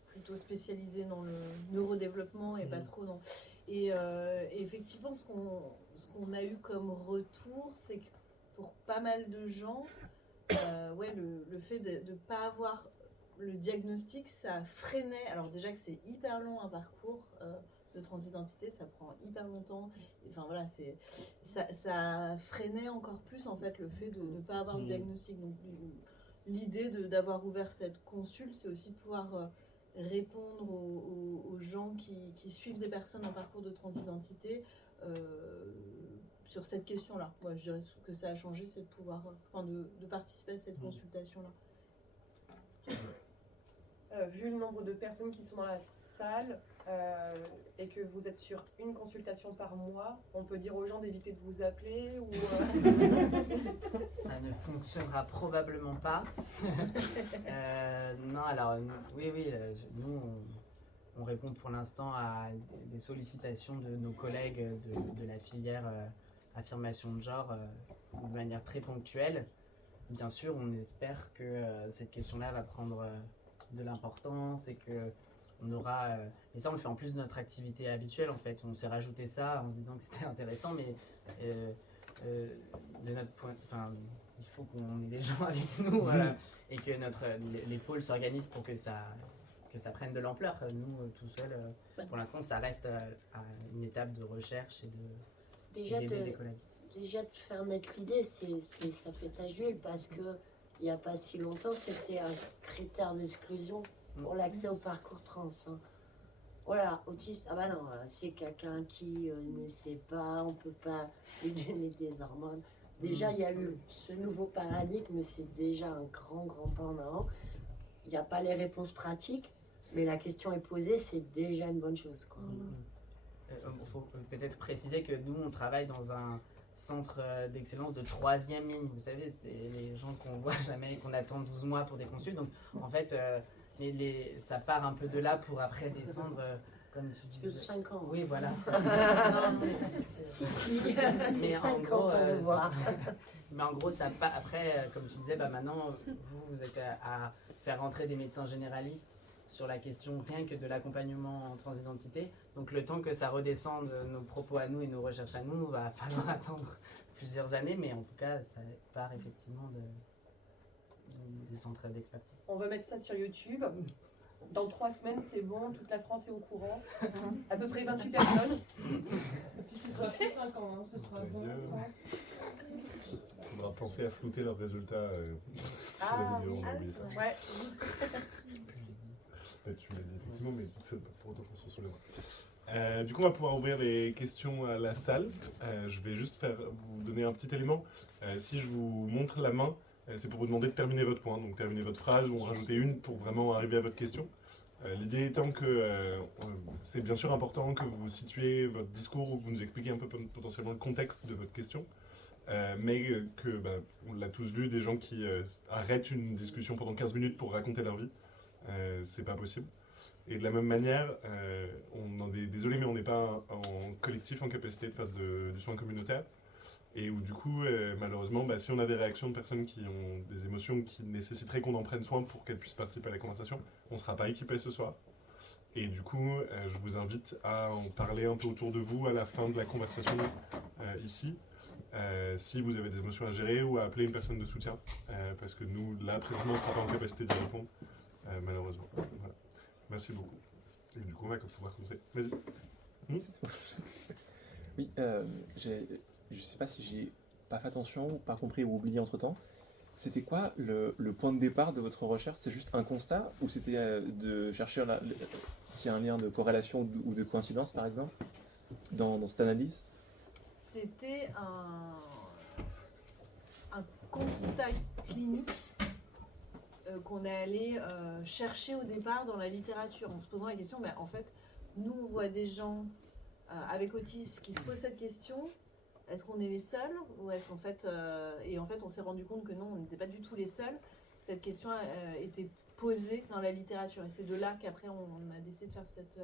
plutôt spécialisé dans le neurodéveloppement et pas trop dans. Et effectivement, ce qu'on a eu comme retour, c'est que pour pas mal de gens, le fait de ne pas avoir le diagnostic, ça freinait. Alors déjà que c'est hyper long un parcours de transidentité, ça prend hyper longtemps. Enfin voilà, ça freinait encore plus en fait le fait de ne pas avoir ce diagnostic. Donc l'idée d'avoir ouvert cette consulte, c'est aussi de pouvoir répondre aux gens qui suivent des personnes en parcours de transidentité sur cette question-là. Moi, je dirais que ça a changé, c'est de pouvoir, de participer à cette consultation-là. Vu le nombre de personnes qui sont dans la salle et que vous êtes sur une consultation par mois, on peut dire aux gens d'éviter de vous appeler ou Ça ne fonctionnera probablement pas. Non, alors oui, nous on répond pour l'instant à des sollicitations de nos collègues de la filière affirmation de genre de manière très ponctuelle. Bien sûr, on espère que cette question-là va prendre de l'importance et que on aura. Et ça, on le fait en plus de notre activité habituelle en fait. On s'est rajouté ça en se disant que c'était intéressant, mais de notre point, il faut qu'on ait des gens avec nous et que les pôles s'organisent pour que ça prenne de l'ampleur. Nous, tout seuls, pour l'instant, ça reste à une étape de recherche et d'aider des collègues. Déjà de faire naître l'idée, ça fait tache d'huile parce que il n'y a pas si longtemps, c'était un critère d'exclusion pour l'accès au parcours trans. Hein. Voilà, autiste, ah bah non, c'est quelqu'un qui ne sait pas, on peut pas lui donner des hormones. Déjà, il y a eu ce nouveau paradigme, c'est déjà un grand pas en avant. Il n'y a pas les réponses pratiques, mais la question est posée, c'est déjà une bonne chose. Il faut peut-être préciser que nous, on travaille dans un centre d'excellence de 3e ligne. Vous savez, c'est les gens qu'on voit jamais et qu'on attend 12 mois pour des consultes. Donc, en fait, ça part un peu de là pour après descendre, comme tu dis. 5 ans. Oui, voilà. Si, c'est 5 ans qu'on veut voir. Mais en gros, ça part après, comme tu disais, maintenant, vous êtes à faire rentrer des médecins généralistes sur la question rien que de l'accompagnement en transidentité. Donc le temps que ça redescende, nos propos à nous et nos recherches à nous, va falloir attendre plusieurs années, mais en tout cas, ça part effectivement des centres d'expertise. On va mettre ça sur YouTube. Dans 3 semaines, c'est bon, toute la France est au courant. À peu près 28 personnes. Et puis ce sera plus 5 ans, hein, ce sera 20, 30. Il faudra penser à flouter leurs résultats sur la vidéo, on va oublier ça. Ouais. Tu l'as dit effectivement, mais c'est pas pour autant qu'on se soulèvera. Du coup, on va pouvoir ouvrir les questions à la salle. Je vais juste vous donner un petit élément. Si je vous montre la main, c'est pour vous demander de terminer votre point, donc terminer votre phrase ou en rajouter une pour vraiment arriver à votre question. L'idée étant que c'est bien sûr important que vous situiez votre discours ou que vous nous expliquiez un peu potentiellement le contexte de votre question. Mais on l'a tous vu, des gens qui arrêtent une discussion pendant 15 minutes pour raconter leur vie. C'est pas possible. Et de la même manière, désolé, mais on n'est pas en collectif en capacité de faire du soin communautaire. Et où du coup, malheureusement, si on a des réactions de personnes qui ont des émotions qui nécessiteraient qu'on en prenne soin pour qu'elles puissent participer à la conversation, on ne sera pas équipés ce soir. Et du coup, je vous invite à en parler un peu autour de vous à la fin de la conversation ici. Si vous avez des émotions à gérer ou à appeler une personne de soutien. Parce que nous, là, présentement, on ne sera pas en capacité d'y répondre. Malheureusement. Voilà. Merci beaucoup. Et du coup, on va pouvoir commencer. Vas-y. Oui, je sais pas si j'ai pas fait attention ou pas compris ou oublié entre-temps. C'était quoi le point de départ de votre recherche? C'est juste un constat ou c'était de chercher s'il y a un lien de corrélation ou de coïncidence, par exemple, dans cette analyse? C'était constat clinique qu'on est allé chercher au départ dans la littérature, en se posant la question, en fait, nous on voit des gens avec autisme qui se posent cette question, est-ce qu'on est les seuls ou est-ce qu'en fait, et en fait on s'est rendu compte que non, on n'était pas du tout les seuls, cette question était posée dans la littérature et c'est de là qu'après on a décidé de faire cette...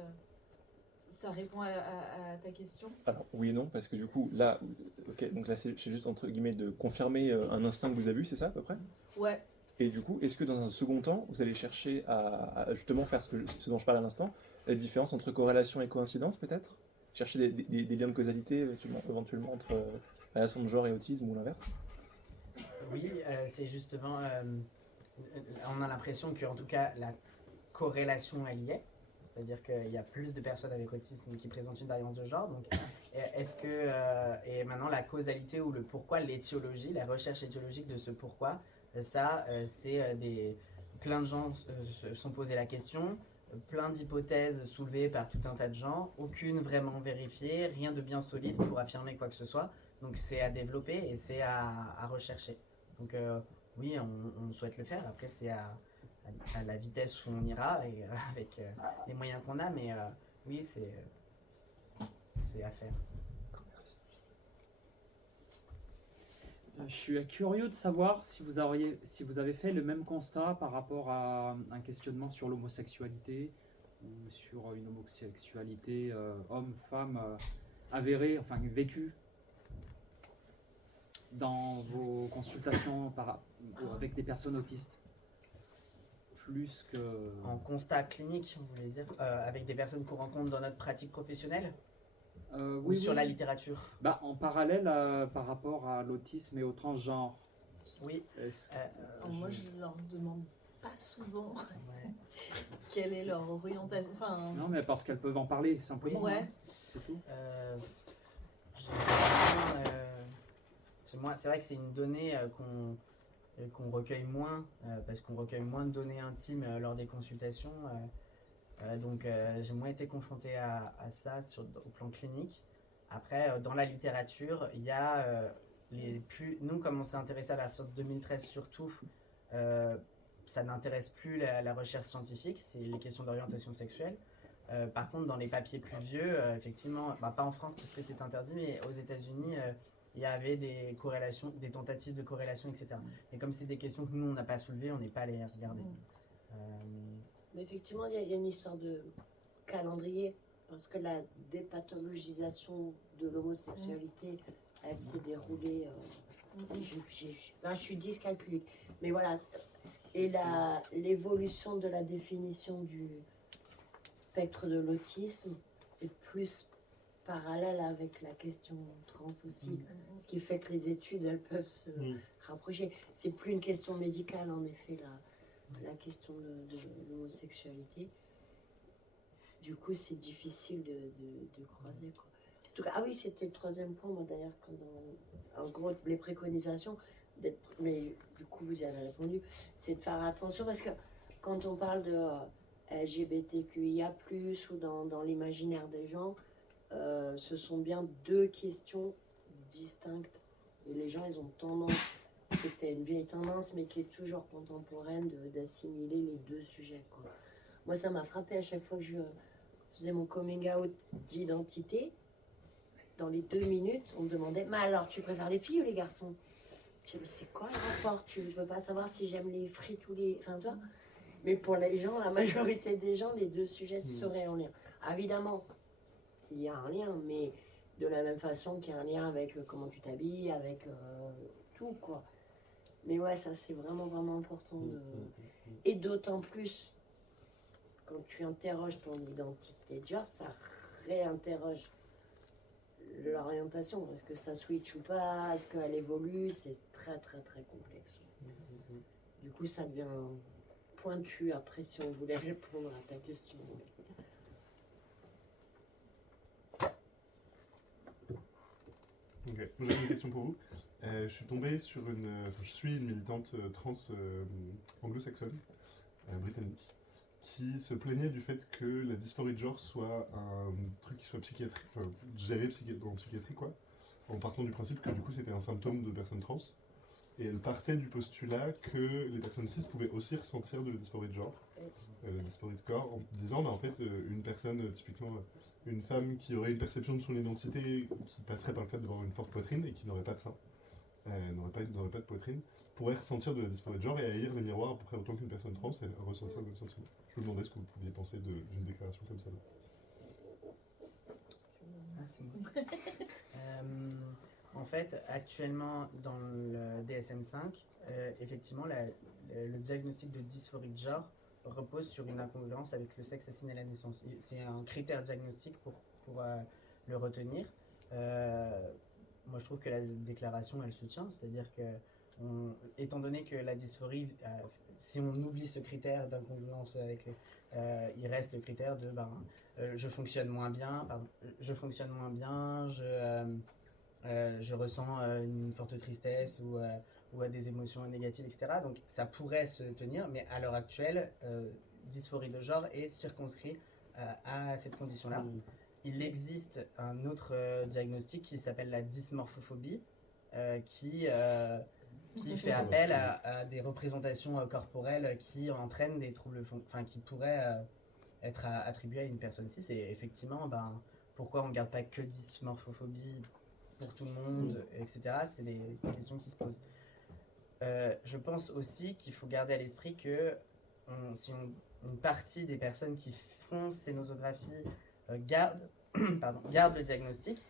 ça répond à ta question? Alors oui et non, parce que du coup, là, ok, donc là c'est juste entre guillemets de confirmer un instinct que vous avez eu, c'est ça à peu près? Ouais. Et du coup, est-ce que dans un second temps, vous allez chercher à justement faire ce dont je parlais à l'instant, la différence entre corrélation et coïncidence peut-être? Chercher des liens de causalité éventuellement entre variation de genre et autisme ou l'inverse? Oui, c'est justement, on a l'impression qu'en tout cas la corrélation elle y est, c'est-à-dire qu'il y a plus de personnes avec autisme qui présentent une variance de genre, donc est-ce que, et maintenant la causalité ou le pourquoi, l'étiologie, la recherche étiologique de ce pourquoi, ça c'est plein de gens se sont posés la question, plein d'hypothèses soulevées par tout un tas de gens, aucune vraiment vérifiée, rien de bien solide pour affirmer quoi que ce soit, donc c'est à développer et c'est à rechercher. Donc oui, on souhaite le faire, après c'est à la vitesse où on ira et avec les moyens qu'on a, mais oui, c'est à faire. Merci. Je suis curieux de savoir si vous avez fait le même constat par rapport à un questionnement sur l'homosexualité ou sur une homosexualité homme-femme avérée, enfin vécue dans vos consultations avec des personnes autistes. Plus que... En constat clinique, vous voulez dire, avec des personnes qu'on rencontre dans notre pratique professionnelle ou sur la littérature? En parallèle par rapport à l'autisme et au transgenre. Oui. Moi, je leur demande pas souvent quelle est leur orientation. Enfin, non, mais parce qu'elles peuvent en parler simplement. Ouais. C'est tout. C'est vrai que c'est une donnée qu'on recueille moins, parce qu'on recueille moins de données intimes lors des consultations. Donc j'ai moins été confronté à ça au plan clinique. Après, dans la littérature, il y a nous, comme on s'est intéressé à partir de 2013 surtout, ça n'intéresse plus la recherche scientifique, c'est les questions d'orientation sexuelle. Par contre, dans les papiers plus vieux, effectivement, pas en France parce que c'est interdit, mais aux États-Unis, il y avait des corrélations, des tentatives de corrélation, etc. Et comme c'est des questions que nous, on n'a pas soulevées, on n'est pas allé regarder. Mais effectivement, il y a une histoire de calendrier, parce que la dépathologisation de l'homosexualité, elle s'est déroulée... je suis dyscalculique. Mais voilà, et l'évolution de la définition du spectre de l'autisme est plus parallèle avec la question trans aussi, ce qui fait que les études, elles peuvent se rapprocher. C'est plus une question médicale, en effet, la question de l'homosexualité. Du coup, c'est difficile de croiser, quoi. En tout cas, ah oui, c'était le troisième point, moi d'ailleurs, en gros, les préconisations, mais du coup, vous y avez répondu, c'est de faire attention, parce que quand on parle de LGBTQIA+, ou dans l'imaginaire des gens, ce sont bien deux questions distinctes. Et les gens, ils ont tendance, c'était une vieille tendance, mais qui est toujours contemporaine, d'assimiler les deux sujets, quoi. Moi, ça m'a frappé à chaque fois que je faisais mon coming out d'identité. Dans les 2 minutes, on me demandait, mais alors, tu préfères les filles ou les garçons? Je disais, mais c'est quoi le rapport? Tu veux pas savoir si j'aime les frites ou les... Enfin, toi. Mais pour les gens, la majorité des gens, les deux sujets seraient en lien. Évidemment, il y a un lien, mais de la même façon qu'il y a un lien avec comment tu t'habilles, avec tout, quoi. Mais ouais, ça, c'est vraiment, vraiment important. Et d'autant plus, quand tu interroges ton identité de genre, ça réinterroge l'orientation. Est-ce que ça switch ou pas? Est-ce qu'elle évolue? C'est très, très, très complexe. Du coup, ça devient pointu après si on voulait répondre à ta question. Ok, j'ai une question pour vous. Je suis tombé sur je suis une militante trans anglo-saxonne, britannique, qui se plaignait du fait que la dysphorie de genre soit un truc qui soit psychiatrique, géré en psychiatrie, quoi, en partant du principe que du coup c'était un symptôme de personnes trans, Et elle partait du postulat que les personnes cis pouvaient aussi ressentir de la dysphorie de genre, dysphorie de corps, en disant, en fait, une personne, typiquement une femme qui aurait une perception de son identité qui passerait par le fait d'avoir une forte poitrine et qui n'aurait pas de sein, n'aurait pas de poitrine, pourrait ressentir de la dysphorie de genre et haïr les miroirs à peu près autant qu'une personne trans et ressentir le même sentiment. Je me demandais ce que vous pouviez penser d'une déclaration comme ça. Ah, c'est bon. En fait, actuellement, dans le DSM-5, effectivement, le diagnostic de dysphorie de genre repose sur une incongruence avec le sexe assigné à la naissance. C'est un critère diagnostique pour le retenir. Moi, je trouve que la déclaration, elle se tient. C'est-à-dire que, étant donné que la dysphorie, si on oublie ce critère d'incongruence avec il reste le critère de je fonctionne moins bien, je ressens une forte tristesse ou des émotions négatives, etc. Donc ça pourrait se tenir, mais à l'heure actuelle, dysphorie de genre est circonscrit à cette condition-là. Il existe un autre diagnostic qui s'appelle la dysmorphophobie, qui fait appel à des représentations corporelles qui entraînent des troubles, qui pourraient être attribués à une personne cis. Et effectivement, pourquoi on ne garde pas que dysmorphophobie pour tout le monde, etc. C'est des questions qui se posent. Je pense aussi qu'il faut garder à l'esprit que une partie des personnes qui font ces nosographies gardent le diagnostic,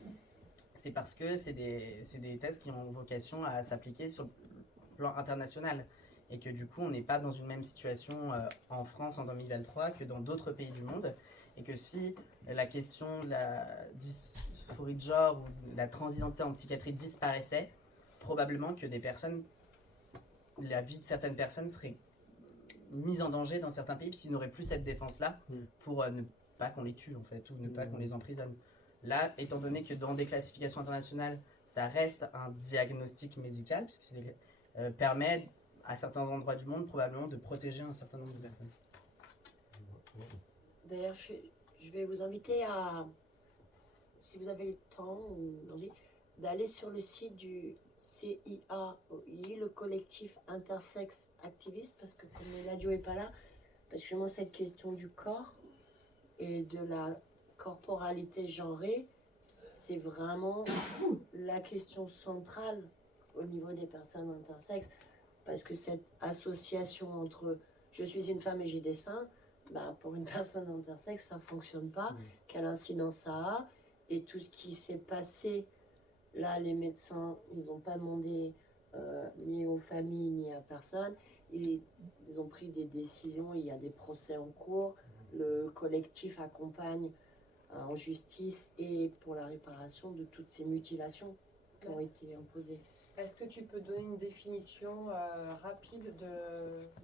c'est parce que c'est des tests qui ont vocation à s'appliquer sur le plan international et que du coup on n'est pas dans une même situation en France en 2023 que dans d'autres pays du monde, et que si la question de la dysphorie de genre ou de la transidentité en psychiatrie disparaissait, probablement que la vie de certaines personnes serait mise en danger dans certains pays puisqu'ils n'auraient plus cette défense-là pour ne pas qu'on les tue en fait, ou ne pas qu'on les emprisonne. Là, étant donné que dans des classifications internationales, ça reste un diagnostic médical, puisque ça permet à certains endroits du monde probablement de protéger un certain nombre de personnes. D'ailleurs, je vais vous inviter à, si vous avez le temps ou l'envie, d'aller sur le site du CIAOI, le collectif intersexe activiste, parce que comme Eladio n'est pas là, parce que justement cette question du corps et de la corporalité genrée, c'est vraiment la question centrale au niveau des personnes intersexes, parce que cette association entre je suis une femme et j'ai des seins, pour une personne intersexe, ça ne fonctionne pas. Quelle incidence ça a? Et tout ce qui s'est passé, là, les médecins, ils n'ont pas demandé ni aux familles, ni à personne. Ils ont pris des décisions, il y a des procès en cours. Le collectif accompagne en justice et pour la réparation de toutes ces mutilations qui ont été imposées. Est-ce que tu peux donner une définition rapide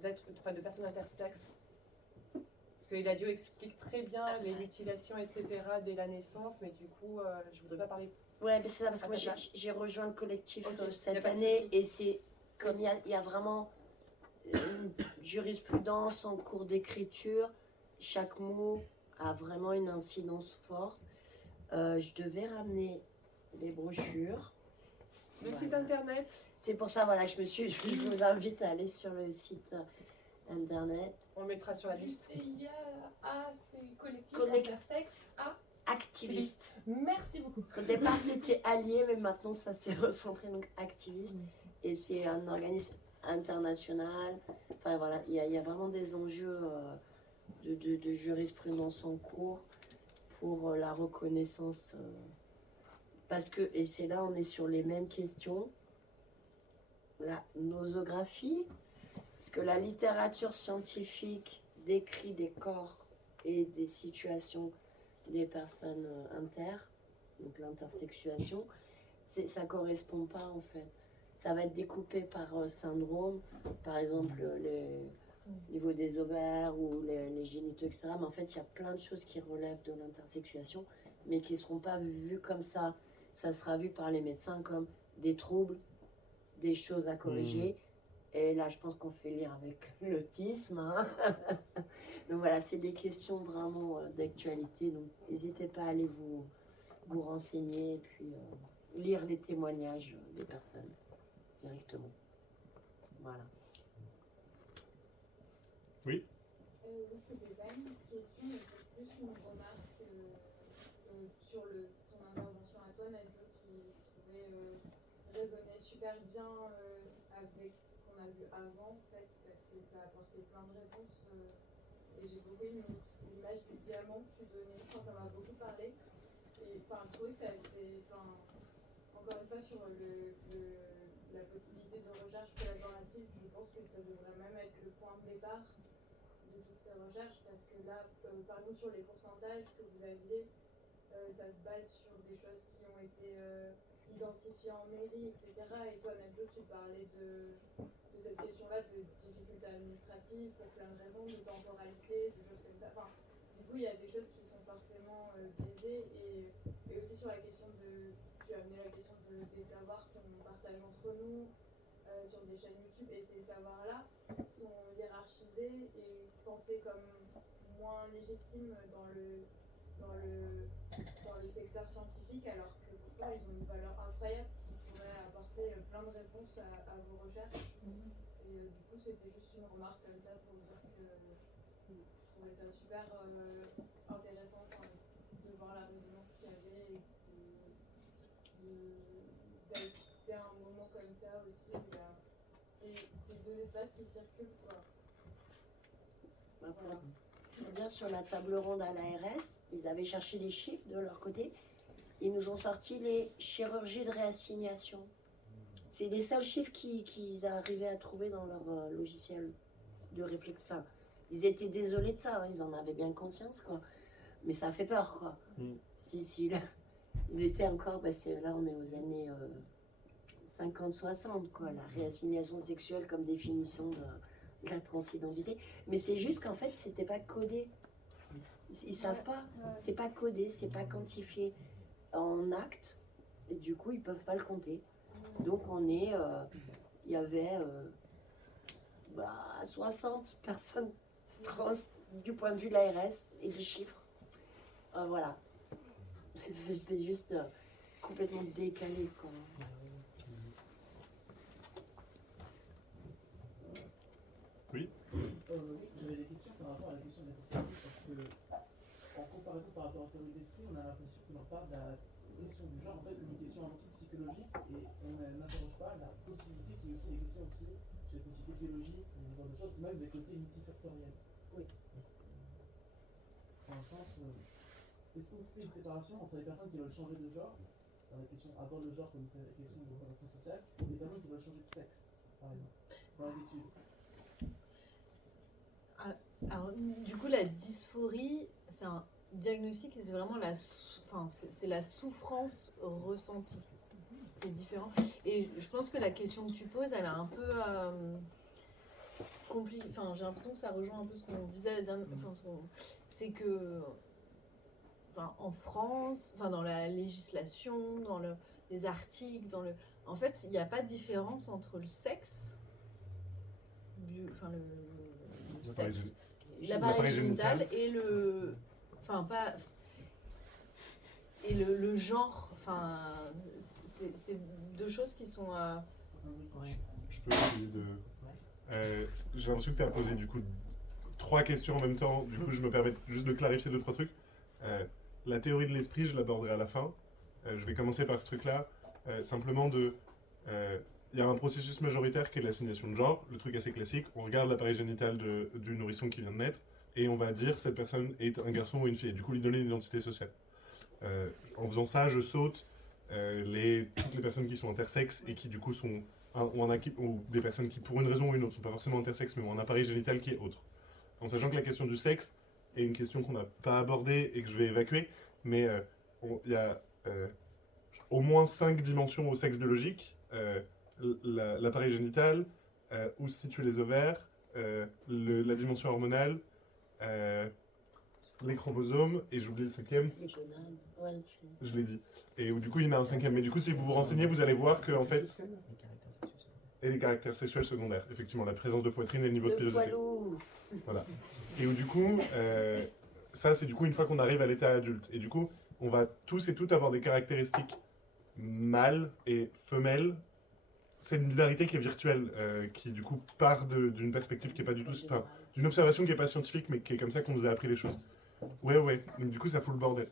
de personnes intersexes? Parce que Eladio explique très bien les mutilations, etc. dès la naissance, mais du coup, je voudrais pas parler. Ouais, mais c'est ça, parce que moi j'ai rejoint le collectif cette année, et c'est comme il y a vraiment une jurisprudence en cours d'écriture, chaque mot a vraiment une incidence forte. Je devais ramener des brochures. Le site internet. C'est pour ça que je vous invite à aller sur le site internet. On le mettra sur la liste. CIA, c'est collectif intersexe activiste. Merci beaucoup. Parce qu'au départ c'était allié, mais maintenant ça s'est recentré, donc activiste. Et c'est un organisme international. Enfin voilà, il y a vraiment des enjeux de jurisprudence en cours pour la reconnaissance. Parce que, et c'est là on est sur les mêmes questions, la nosographie, parce que la littérature scientifique décrit des corps et des situations des personnes inter, donc l'intersexuation, ça ne correspond pas en fait. Ça va être découpé par syndrome, par exemple au niveau des ovaires ou les génitaux, etc. Mais en fait, il y a plein de choses qui relèvent de l'intersexuation, mais qui ne seront pas vues comme ça. Ça sera vu par les médecins comme des troubles, des choses à corriger. Et là, je pense qu'on fait lire avec l'autisme. Hein. Donc voilà, c'est des questions vraiment d'actualité. Donc n'hésitez pas à aller vous renseigner et puis lire les témoignages des personnes directement. Voilà. Oui, c'était pas une question, mais c'est plus une remarque sur ton intervention à toi, Nadjo, qui je trouvais résonnait super bien avec ce qu'on a vu avant, en fait, parce que ça apportait plein de réponses. Et j'ai beaucoup aimé l'image du diamant que tu donnais, enfin, ça m'a beaucoup parlé. Et enfin, je trouvais que encore une fois, sur la possibilité de recherche collaborative, je pense que ça devrait même être le point de départ de toutes ces recherches, parce que là, par exemple, sur les pourcentages que vous aviez, ça se base sur des choses qui ont été identifiées en mairie, etc. Et toi, Nadjo, tu parlais de cette question-là de difficultés administratives pour plein de raisons, de temporalité, de choses comme ça. Enfin, du coup, il y a des choses qui sont forcément biaisées. Et aussi sur la question tu as amené la question des savoirs qu'on partage entre nous sur des chaînes YouTube. Et ces savoirs-là sont hiérarchisés et pensés comme moins légitimes dans le secteur scientifique, alors que pourtant ils ont une valeur incroyable qui pourrait apporter plein de réponses à vos recherches. Et du coup, c'était juste une remarque comme ça pour dire que je trouvais ça super intéressant de voir la résonance qu'il y avait et d'assister à un moment comme ça aussi où il y a ces deux espaces qui circulent, quoi. Voilà. Pour dire, sur la table ronde à l'ARS, ils avaient cherché des chiffres de leur côté. Ils nous ont sorti les chirurgies de réassignation. C'est les seuls chiffres qu'ils arrivaient à trouver dans leur logiciel de réflexion. Enfin, ils étaient désolés de ça, hein, ils en avaient bien conscience, quoi. Mais ça fait peur, quoi. Si, là, ils étaient encore, parce que là, on est aux années 50-60, quoi. La réassignation sexuelle comme définition de la transidentité. Mais c'est juste qu'en fait, c'était pas codé. Ils savent pas. C'est pas codé, c'est pas quantifié en actes. Et du coup, ils peuvent pas le compter. Donc, il y avait 60 personnes trans du point de vue de l'ARS et des chiffres. Voilà. C'est juste complètement décalé, quoi. Oui. J'avais des questions par rapport à la question de la discipline, parce que, en comparaison par rapport à la théorie de l'esprit, on a l'impression qu'on en parle de la question du genre, en fait, une question avant tout psychologique, et on n'interroge pas la possibilité qu'il y ait aussi des questions aussi sur les possibilités biologiques, ce genre de choses, ou même des côtés multifactoriels. Oui. En sens, est-ce qu'on fait une séparation entre les personnes qui veulent changer de genre, dans la question aborde le genre comme une question de représentation sociale, et les personnes qui veulent changer de sexe, par exemple, dans les études? Alors, du coup, la dysphorie, c'est un diagnostic, c'est vraiment c'est la souffrance ressentie, ce qui est différent. Et je pense que la question que tu poses, elle est un peu compliquée. Enfin, j'ai l'impression que ça rejoint un peu ce qu'on disait la dernière fois. C'est que, en France, dans la législation, dans les articles, en fait, il n'y a pas de différence entre le sexe, l'appareil génital et le genre. C'est deux choses qui sont Je peux essayer de... j'ai l'impression que tu as posé du coup 3 questions en même temps. Du coup, je me permets juste de clarifier 2-3 trucs. La théorie de l'esprit, je l'aborderai à la fin. Je vais commencer par ce truc-là. Simplement il y a un processus majoritaire qui est l'assignation de genre, le truc assez classique. On regarde l'appareil génital du nourrisson qui vient de naître et on va dire cette personne est un garçon ou une fille. Et du coup, lui donner une identité sociale. En faisant ça, je saute toutes les personnes qui sont intersexes et qui du coup ou des personnes qui pour une raison ou une autre sont pas forcément intersexes mais ont un appareil génital qui est autre. En sachant que la question du sexe est une question qu'on n'a pas abordée et que je vais évacuer, mais il y a au moins 5 dimensions au sexe biologique. L'appareil génital, où se situent les ovaires, la dimension hormonale, les chromosomes, et j'oublie le 5e. Les gonades. Ouais, je l'ai dit. Et du coup, il y en a un 5e. Mais du coup, si vous vous renseignez, vous allez voir que, en fait... Et les caractères sexuels secondaires. Effectivement, la présence de poitrine et le niveau de pilosité. Voilà. Et où du coup, ça, c'est du coup une fois qu'on arrive à l'état adulte. Et du coup, on va tous et toutes avoir des caractéristiques mâles et femelles c'est une binarité qui est virtuelle, qui du coup part d'une perspective qui est pas du tout, enfin, d'une observation qui est pas scientifique, mais qui est comme ça qu'on nous a appris les choses. Ouais. Donc du coup, ça fout le bordel.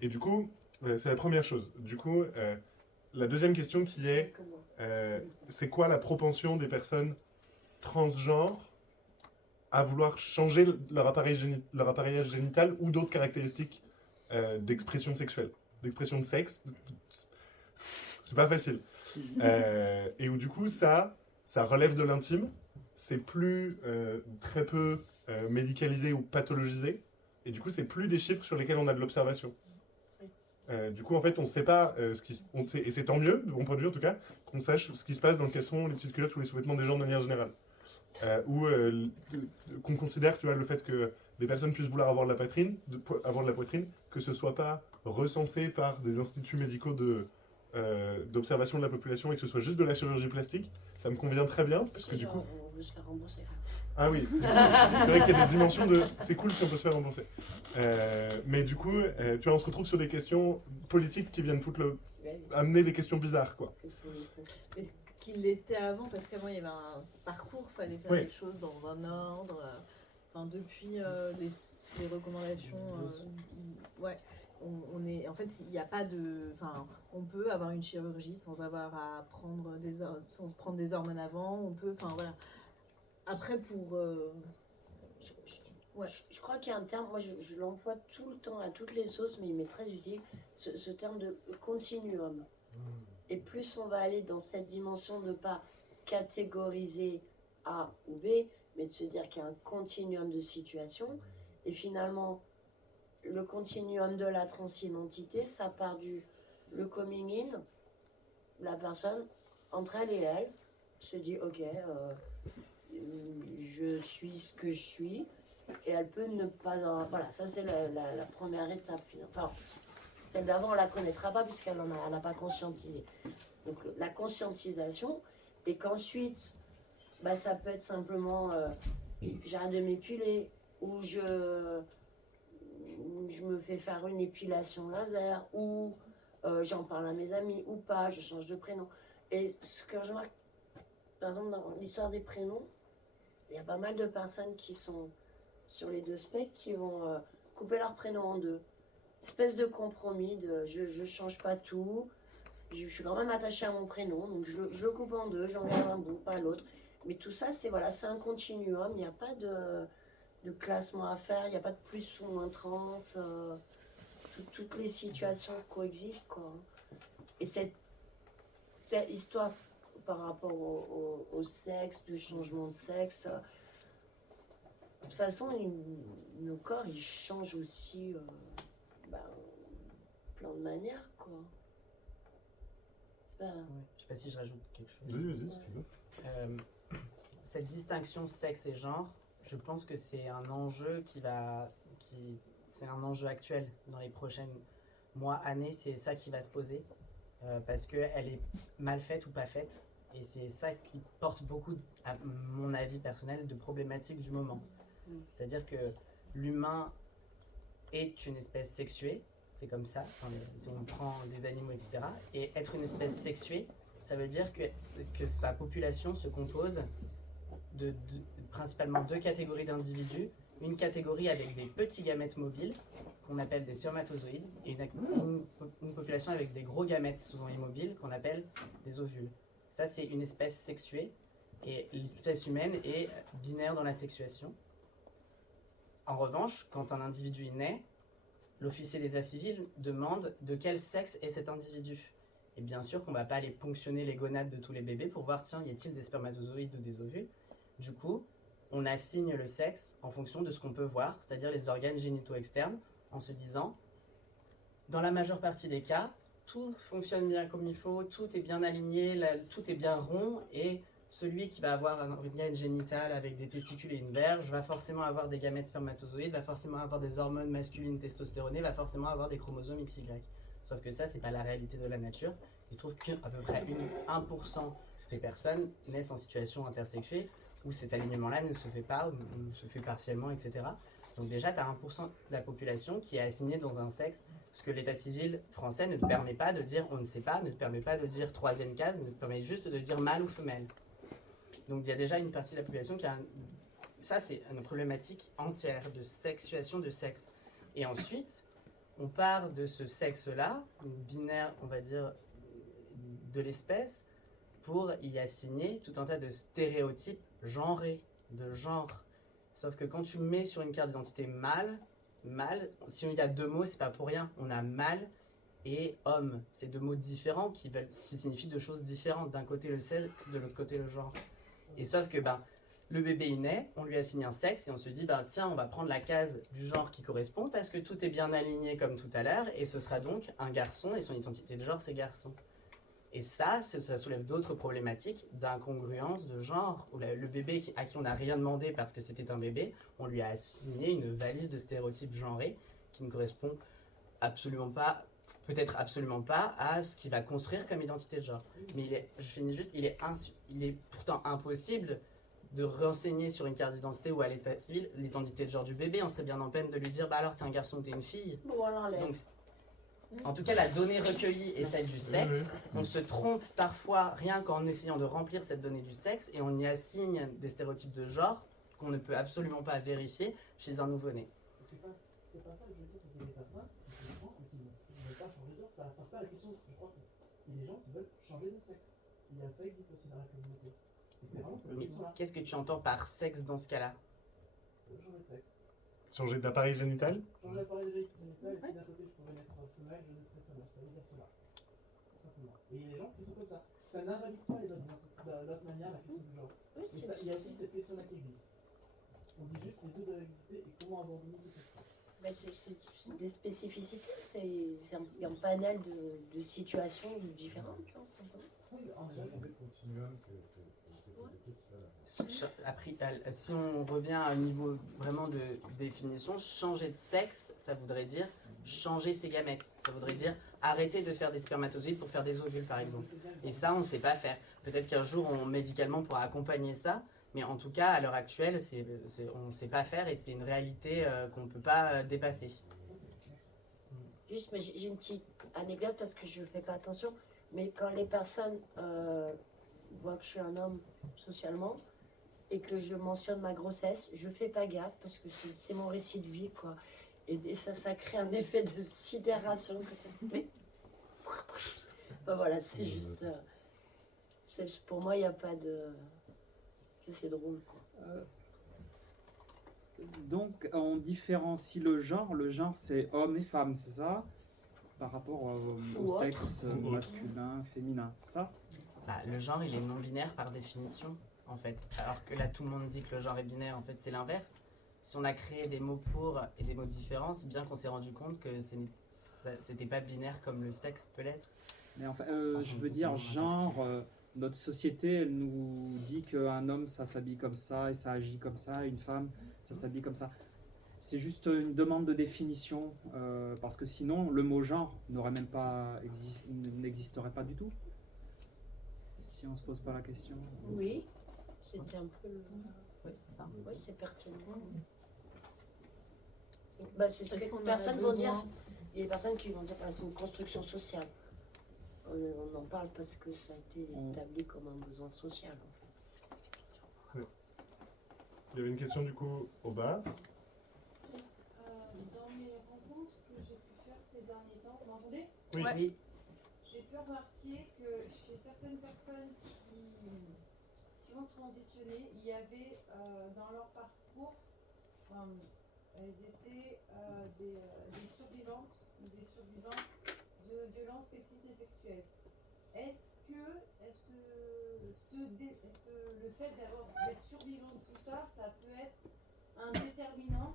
Et du coup, c'est la première chose. Du coup, la deuxième question qui est, c'est quoi la propension des personnes transgenres à vouloir changer leur appareillage génital ou d'autres caractéristiques d'expression sexuelle, d'expression de sexe. C'est pas facile. Et où du coup, ça relève de l'intime, c'est plus très peu médicalisé ou pathologisé, et du coup, c'est plus des chiffres sur lesquels on a de l'observation. Du coup, en fait, on ne sait pas on sait, et c'est tant mieux, de mon point de vue en tout cas, qu'on sache ce qui se passe dans le caleçon, les petites culottes ou les sous-vêtements des gens de manière générale. Ou qu'on considère, tu vois, le fait que des personnes puissent vouloir avoir de la poitrine, que ce soit pas recensé par des instituts médicaux d'observation de la population et que ce soit juste de la chirurgie plastique, ça me convient très bien, parce que du coup... On veut se faire rembourser. Ah oui, c'est vrai qu'il y a des dimensions de... C'est cool si on peut se faire rembourser. Mais du coup, tu vois, on se retrouve sur des questions politiques qui viennent amener des questions bizarres, quoi. Mais ce qu'il l'était avant, parce qu'avant il y avait un parcours, il fallait faire les choses dans un ordre. Enfin, depuis les recommandations, on est, en fait, il n'y a pas de, enfin, on peut avoir une chirurgie sans avoir à prendre sans prendre des hormones avant. On peut, enfin voilà. Après pour, je crois qu'il y a un terme, moi je l'emploie tout le temps à toutes les sauces, mais il m'est très utile, ce terme de continuum. Et plus on va aller dans cette dimension de ne pas catégoriser A ou B, mais de se dire qu'il y a un continuum de situations. Et finalement, le continuum de la transidentité, ça part le coming in, la personne, entre elle et elle, se dit ok, je suis ce que je suis, et elle peut ne pas... Voilà, ça c'est la première étape. Enfin, celle d'avant, on ne la connaîtra pas puisqu'elle n'a pas conscientisé. Donc la conscientisation, et qu'ensuite, ça peut être simplement j'arrête de m'épiler, ou je me fais faire une épilation laser, ou j'en parle à mes amis, ou pas, je change de prénom. Et ce que je remarque, par exemple, dans l'histoire des prénoms, il y a pas mal de personnes qui sont sur les deux spectres qui vont couper leur prénom en deux. Espèce de compromis de je change pas tout, je suis quand même attachée à mon prénom, donc je le coupe en deux, j'en garde un bout, pas l'autre. Mais tout ça, c'est un continuum, il n'y a pas de classement à faire, il n'y a pas de plus ou moins trans, toutes les situations coexistent, quoi. Et cette histoire par rapport au sexe, de changement de sexe, de toute façon, nos corps, ils changent aussi plein de manières, quoi. Je sais pas si je rajoute quelque chose. Oui, vas-y, si tu veux. Cette distinction sexe et genre, je pense que c'est un enjeu c'est un enjeu actuel dans les prochains mois, années, c'est ça qui va se poser, parce qu'elle est mal faite ou pas faite, et c'est ça qui porte beaucoup, à mon avis personnel, de problématiques du moment. C'est-à-dire que l'humain est une espèce sexuée, c'est comme ça, si on prend des animaux, etc. Et être une espèce sexuée, ça veut dire que sa population se compose de principalement deux catégories d'individus. Une catégorie avec des petits gamètes mobiles, qu'on appelle des spermatozoïdes, et une population avec des gros gamètes souvent immobiles, qu'on appelle des ovules. Ça, c'est une espèce sexuée, et l'espèce humaine est binaire dans la sexuation. En revanche, quand un individu naît, l'officier d'état civil demande de quel sexe est cet individu. Et bien sûr qu'on ne va pas aller ponctionner les gonades de tous les bébés pour voir, tiens, y a-t-il des spermatozoïdes ou des ovules. Du coup, on assigne le sexe en fonction de ce qu'on peut voir, c'est-à-dire les organes génitaux externes, en se disant, dans la majeure partie des cas, tout fonctionne bien comme il faut, tout est bien aligné, tout est bien rond, et celui qui va avoir un organe génital avec des testicules et une verge va forcément avoir des gamètes spermatozoïdes, va forcément avoir des hormones masculines testostéronées, va forcément avoir des chromosomes XY. Sauf que ça, c'est pas la réalité de la nature. Il se trouve qu'à peu près 1% des personnes naissent en situation intersexuée, où cet alignement-là ne se fait pas, ou se fait partiellement, etc. Donc déjà, tu as 1% de la population qui est assignée dans un sexe, parce que l'état civil français ne te permet pas de dire on ne sait pas, ne te permet pas de dire troisième case, ne te permet juste de dire mâle ou femelle. Donc il y a déjà une partie de la population qui a... Ça, c'est une problématique entière de sexuation de sexe. Et ensuite, on part de ce sexe-là, binaire, on va dire, de l'espèce, pour y assigner tout un tas de stéréotypes genrés, de genre. Sauf que quand tu mets sur une carte d'identité mâle, si il y a deux mots, c'est pas pour rien. On a mâle et homme. C'est deux mots différents qui signifient deux choses différentes. D'un côté le sexe, de l'autre côté le genre. Et sauf que le bébé il naît, on lui assigne un sexe et on se dit tiens, on va prendre la case du genre qui correspond parce que tout est bien aligné comme tout à l'heure et ce sera donc un garçon et son identité de genre c'est garçon. Et ça soulève d'autres problématiques d'incongruence de genre, où le bébé à qui on n'a rien demandé parce que c'était un bébé, on lui a assigné une valise de stéréotypes genrés qui ne correspond absolument pas, peut-être absolument pas, à ce qu'il va construire comme identité de genre. Mais il est pourtant impossible de renseigner sur une carte d'identité ou à l'état civil l'identité de genre du bébé. On serait bien en peine de lui dire alors t'es un garçon ou t'es une fille. Bon, alors, Donc, en tout cas, la donnée recueillie est celle du sexe. On se trompe parfois rien qu'en essayant de remplir cette donnée du sexe et on y assigne des stéréotypes de genre qu'on ne peut absolument pas vérifier chez un nouveau-né. C'est pas ça que je veux dire, c'est qu'il y a des personnes qui ne veulent pas changer de genre. Ça passe pas la question, je crois qu'il y a des gens qui veulent changer de sexe. Ça existe aussi dans la communauté. Et c'est vraiment cette question-là. Qu'est-ce que tu entends par sexe dans ce cas-là? Changer de sexe. Changer d'appareil génital? Changer d'appareil génital, et si d'un côté je pouvais mettre femelle, je mettrais femelle. Ça veut dire cela. Tout simplement. Et il y a des gens qui sont comme ça. Ça n'invalide pas les autres identités. De l'autre manière, la question du genre. Oui, il y a aussi cette question-là qui existe. On dit juste les deux doivent exister et comment abandonner ces questions. C'est des spécificités, il y a un panel de situations différentes, ça, simplement. Oui, en C'est un effet. continuum que Si on revient à un niveau vraiment de définition, changer de sexe, ça voudrait dire changer ses gamètes. Ça voudrait dire arrêter de faire des spermatozoïdes pour faire des ovules, par exemple. Et ça, on ne sait pas faire. Peut-être qu'un jour, médicalement, pourra accompagner ça. Mais en tout cas, à l'heure actuelle, on ne sait pas faire et c'est une réalité qu'on ne peut pas dépasser. Juste, mais j'ai une petite anecdote parce que je ne fais pas attention. Mais quand les personnes voient que je suis un homme socialement et que je mentionne ma grossesse, je ne fais pas gaffe parce que c'est mon récit de vie, quoi. Et ça crée un effet de sidération que ça se met. Voilà, c'est juste. Pour moi, il n'y a pas de. C'est drôle, quoi. Donc, on différencie le genre. Le genre, c'est homme et femme, c'est ça? Par rapport au sexe masculin, féminin, c'est ça? Le genre, il est non binaire par définition, en fait. Alors que là, tout le monde dit que le genre est binaire, en fait, c'est l'inverse. Si on a créé des mots pour et des mots différents, c'est bien qu'on s'est rendu compte que c'était pas binaire comme le sexe peut l'être. Mais enfin, je veux dire, genre, notre société, elle nous dit qu'un homme, ça s'habille comme ça et ça agit comme ça, une femme, ça s'habille comme ça. C'est juste une demande de définition, parce que sinon, le mot genre n'existerait pas du tout. Si on se pose pas la question. Oui, c'était un peu. Oui, c'est ça. Oui, c'est pertinent. C'est ce que personnes vont dire. Il y a des personnes qui vont dire que c'est une construction sociale. On en parle parce que ça a été établi comme un besoin social, en fait. Il y avait une question du coup au bas. Dans mes rencontres que j'ai pu faire ces derniers temps, vous m'entendez? Oui. Oui. J'ai pu remarquer que chez certaines personnes qui ont transitionné, il y avait dans leur parcours, elles étaient des survivantes ou des survivants de violences sexistes et sexuelles. Est-ce que le fait d'être survivant de tout ça, ça peut être un déterminant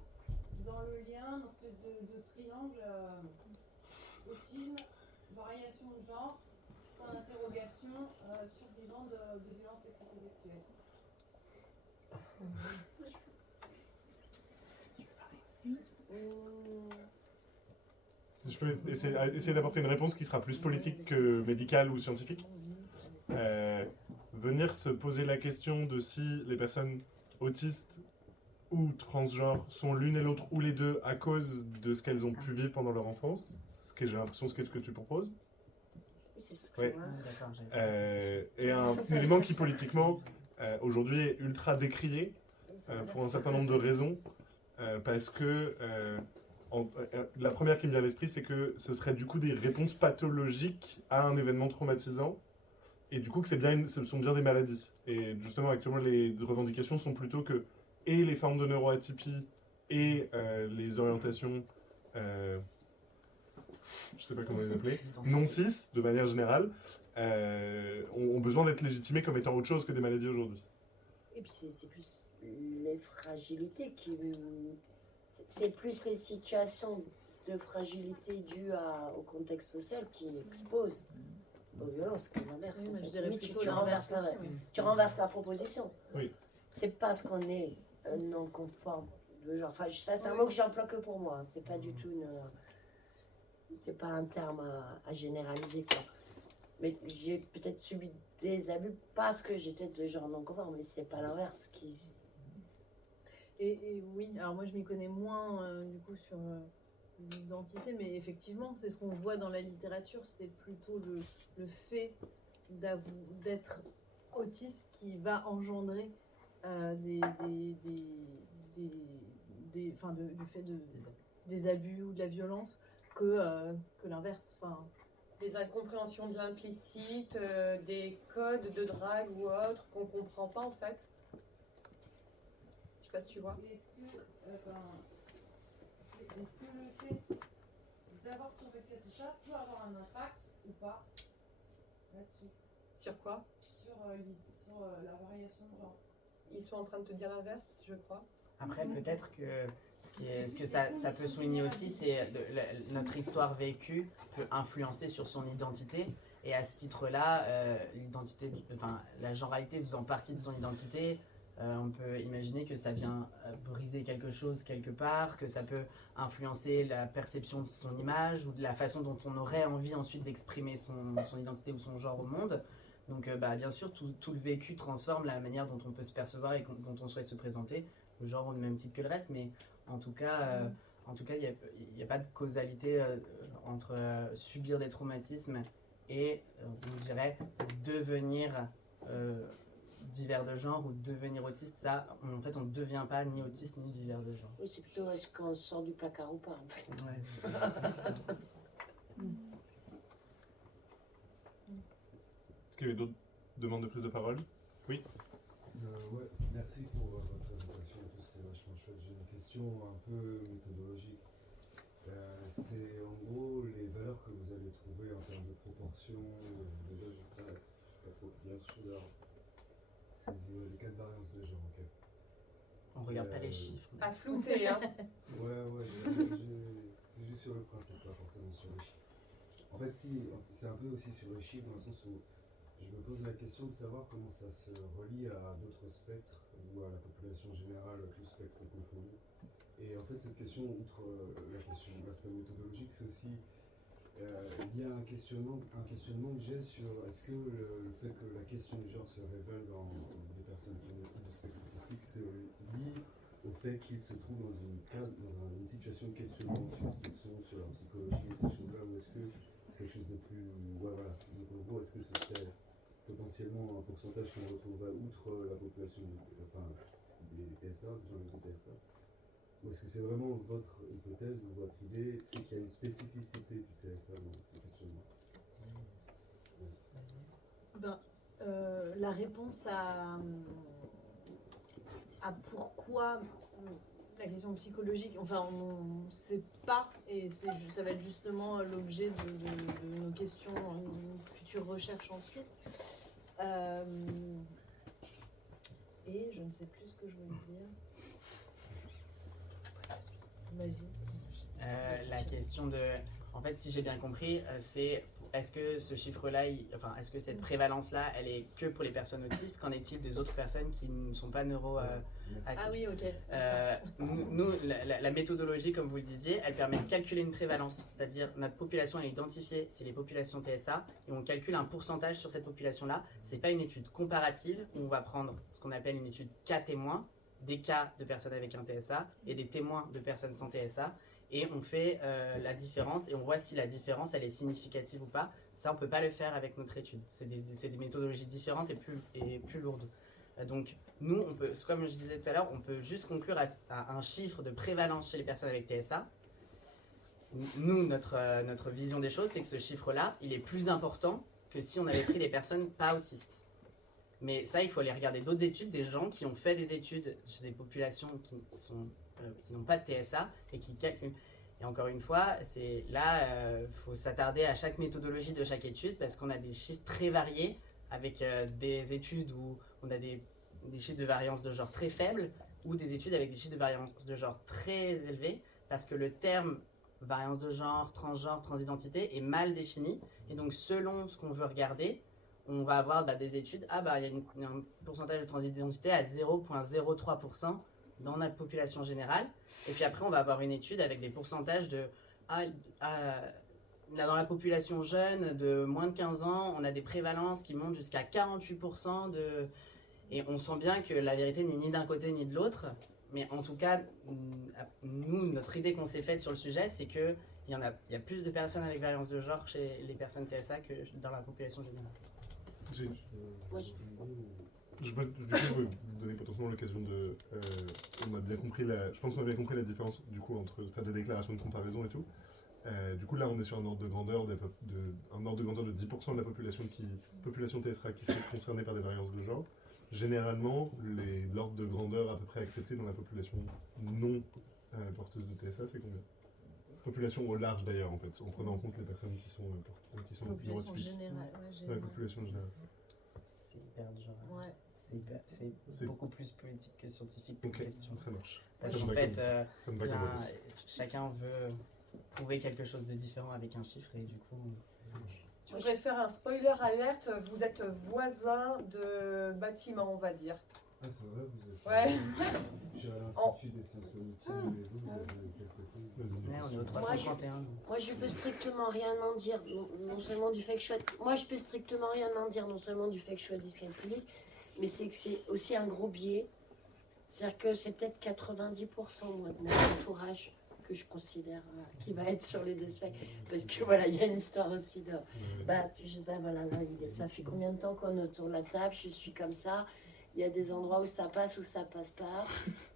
dans le lien, dans ce de triangle autisme, variation de genre, point d'interrogation, survivant de violences sexistes et sexuelles? Si je peux essayer d'apporter une réponse qui sera plus politique que médicale ou scientifique. Venir se poser la question de si les personnes autistes ou transgenres sont l'une et l'autre ou les deux à cause de ce qu'elles ont pu vivre pendant leur enfance, ce que j'ai l'impression ce que tu proposes. Oui, c'est ce Ouais. D'accord, j'avais Et un Ça, élément qui politiquement aujourd'hui est ultra décrié pour un certain nombre de raisons, parce que la première qui me vient à l'esprit, c'est que ce serait du coup des réponses pathologiques à un événement traumatisant, et du coup que ce sont bien des maladies. Et justement, actuellement, les revendications sont plutôt que et les formes de neuroatypie et les orientations, je sais pas comment les appeler, non cis, de manière générale, ont besoin d'être légitimés comme étant autre chose que des maladies aujourd'hui. Et puis c'est plus les fragilités qui... C'est plus les situations de fragilité dues au contexte social qui exposent aux violences que l'inverse. Oui, en mais fait. je dirais Oui, plutôt tu l'inverse renverses aussi, oui. tu renverses la proposition. Oui. C'est parce qu'on est non conforme de genre. Enfin, ça, c'est un mot que j'emploie que pour moi. C'est pas du tout c'est pas un terme à généraliser, quoi. Mais j'ai peut-être subi des abus parce que j'étais de genre non conforme, mais c'est pas l'inverse qui... Et oui, alors moi je m'y connais moins du coup sur l'identité, mais effectivement, c'est ce qu'on voit dans la littérature, c'est plutôt le fait d'être autiste qui va engendrer du fait des abus ou de la violence que l'inverse. Enfin, Des incompréhensions de l'implicite, des codes de drague ou autres qu'on comprend pas en fait. Je sais pas si tu vois. Est-ce que le fait d'avoir survécu à tout ça peut avoir un impact ou pas là-dessus? Sur quoi? Sur la variation de genre. Ils sont en train de te dire l'inverse, je crois. Après, peut-être que ce que ça peut souligner aussi, c'est notre histoire vécue peut influencer sur son identité. Et à ce titre-là, la genralité faisant partie de son identité, on peut imaginer que ça vient briser quelque chose quelque part, que ça peut influencer la perception de son image ou de la façon dont on aurait envie ensuite d'exprimer son identité ou son genre au monde. Donc bien sûr, tout le vécu transforme la manière dont on peut se percevoir et dont on souhaite se présenter, le genre au même titre que le reste, mais en tout cas, il n'y a pas de causalité entre subir des traumatismes et, je dirais, devenir divers de genre ou devenir autiste. Ça, en fait, on ne devient pas ni autiste ni divers de genre. Oui, c'est plutôt est-ce qu'on sort du placard ou pas, en fait. Ouais. Est-ce qu'il y avait d'autres demandes de prise de parole? Oui. Ouais, merci pour votre présentation, c'était vachement chouette. J'ai une question un peu méthodologique. C'est en gros les valeurs que vous allez trouver en termes de proportion. Déjà, je suis pas trop bien sûr d'avoir saisi les 4 variances de genre. Okay. On regarde pas les chiffres. À flouter, hein. Ouais, c'est juste sur le principe, pas forcément sur les chiffres. En fait, si, c'est un peu aussi sur les chiffres dans le sens où je me pose la question de savoir comment ça se relie à d'autres spectres ou à la population générale, tout spectre confondu. Et en fait, cette question, outre l'aspect méthodologique, c'est aussi il y a un questionnement que j'ai sur est-ce que le fait que la question du genre se révèle dans des personnes qui ont de spectre autistique se lie au fait qu'ils se trouvent dans une situation de questionnement sur ce qu'ils sont, sur leur psychologie, ces choses-là, ou est-ce que c'est quelque chose de plus... Ouais, voilà. Donc en gros, est-ce que ce serait potentiellement un pourcentage qu'on retrouverait outre la population des TSA, des gens avec des TSA, ou est-ce que c'est vraiment votre hypothèse ou votre idée, c'est qu'il y a une spécificité du TSA dans ces questionnements? La réponse à pourquoi la question psychologique, enfin on ne sait pas, et ça va être justement l'objet de nos questions, une future recherche ensuite. Et je ne sais plus ce que je voulais dire. Vas-y. La question de... En fait, si j'ai bien compris, c'est est-ce que ce chiffre-là, est-ce que cette prévalence-là, elle est que pour les personnes autistes? Qu'en est-il des autres personnes qui ne sont pas neuroatypiques? Ah oui, ok. Nous, la méthodologie, comme vous le disiez, elle permet de calculer une prévalence. C'est-à-dire, notre population, elle est identifiée, c'est les populations TSA, et on calcule un pourcentage sur cette population-là. C'est pas une étude comparative, où on va prendre ce qu'on appelle une étude cas témoin, des cas de personnes avec un TSA et des témoins de personnes sans TSA. Et on fait la différence et on voit si la différence elle est significative ou pas. Ça, on ne peut pas le faire avec notre étude. C'est des méthodologies différentes et plus lourdes. Donc, nous, on peut, comme je disais tout à l'heure, on peut juste conclure à un chiffre de prévalence chez les personnes avec TSA. Nous, notre vision des choses, c'est que ce chiffre-là, il est plus important que si on avait pris des personnes pas autistes. Mais ça, il faut aller regarder d'autres études, des gens qui ont fait des études chez des populations qui n'ont pas de TSA et qui calculent. Et encore une fois, faut s'attarder à chaque méthodologie de chaque étude parce qu'on a des chiffres très variés avec des études où on a des chiffres de variance de genre très faibles ou des études avec des chiffres de variance de genre très élevés parce que le terme variance de genre, transgenre, transidentité est mal défini. Et donc, selon ce qu'on veut regarder, on va avoir des études. Il y a un pourcentage de transidentité à 0,03% dans notre population générale. Et puis après, on va avoir une étude avec des pourcentages de... dans la population jeune de moins de 15 ans, on a des prévalences qui montent jusqu'à 48%. Et on sent bien que la vérité n'est ni d'un côté ni de l'autre. Mais en tout cas, nous, notre idée qu'on s'est faite sur le sujet, c'est qu'il y a plus de personnes avec variance de genre chez les personnes TSA que dans la population générale. Je peux vous donner potentiellement l'occasion de... on a bien compris je pense qu'on a bien compris la différence du coup entre faire des déclarations de comparaison et tout. Du coup là on est sur un ordre de grandeur de 10% de la population TSA qui serait concernée par des variances de genre. Généralement, l'ordre de grandeur à peu près accepté dans la population non porteuse de TSA, c'est combien? Population au large d'ailleurs en fait, en prenant en compte les personnes qui sont Population générale. Ouais, population générale. C'est hyper dur. Ouais. C'est beaucoup plus politique que scientifique comme question. Ça marche. Parce qu'en fait, chacun veut prouver quelque chose de différent avec un chiffre et du coup... Je voudrais faire un spoiler alerte. Vous êtes voisin de bâtiment, on va dire. Ah, c'est vrai, vous êtes. Ouais. Je suis à l'Institut des sciences cognitives et vous avez quel côté? Ouais, on est au 331. Moi, je peux strictement rien en dire, non seulement du fait que je sois... Moi, je peux strictement rien en dire, non seulement du fait que je sois dyscalculique, mais c'est que c'est aussi un gros biais. C'est-à-dire que c'est peut-être 90% moi, de mon entourage que je considère qui va être sur les deux spectres. Parce que voilà, il y a une histoire aussi de... voilà, là, ça fait combien de temps qu'on est autour de la table, je suis comme ça. Il y a des endroits où ça passe, où ça passe pas.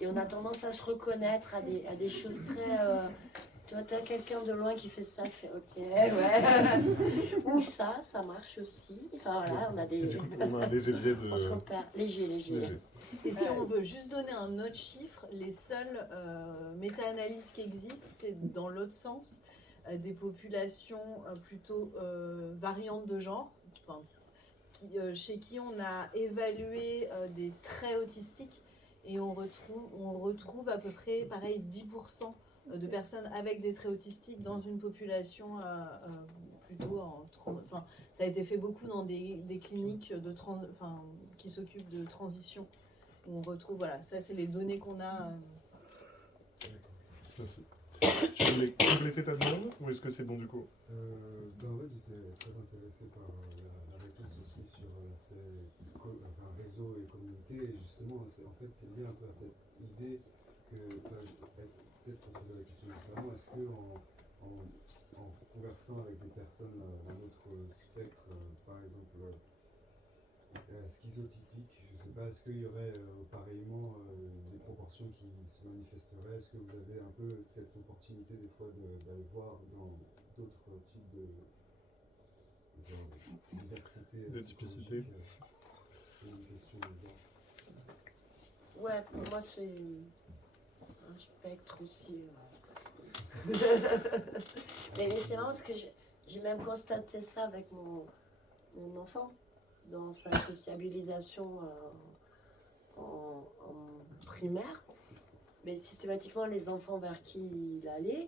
Et on a tendance à se reconnaître à des choses très... Toi, quelqu'un de loin qui fait ça, tu fais ok, ouais. Ou ça marche aussi. Enfin voilà, on a des... On a un léger biais de... On se repère. Léger. Et si on veut juste donner un autre chiffre, les seules méta-analyses qui existent, c'est dans l'autre sens, des populations plutôt variantes de genre, enfin, chez qui on a évalué des traits autistiques et on retrouve à peu près, pareil, 10% de personnes avec des traits autistiques dans une population plutôt enfin, ça a été fait beaucoup dans des cliniques qui s'occupent de transition où on retrouve, voilà, ça c'est les données qu'on a. Merci. Tu voulais compléter ta demande ou est-ce que c'est bon du coup? En fait, j'étais très intéressé par la réponse aussi sur l'aspect réseau et communauté. Et justement, en fait, c'est lié un peu à cette idée que, peut-être pour poser la question différemment, est-ce qu'en conversant avec des personnes d'un autre spectre, par exemple schizotypique, je ne sais pas, est-ce qu'il y aurait pareillement des proportions qui se manifesteraient? Est-ce que vous avez un peu cette opportunité des fois d'aller voir dans d'autres types de diversité, de typicité? C'est une question de genre. Ouais, pour moi c'est un spectre aussi. mais c'est marrant parce que j'ai même constaté ça avec mon enfant dans sa sociabilisation en primaire. Mais systématiquement, les enfants vers qui il allait,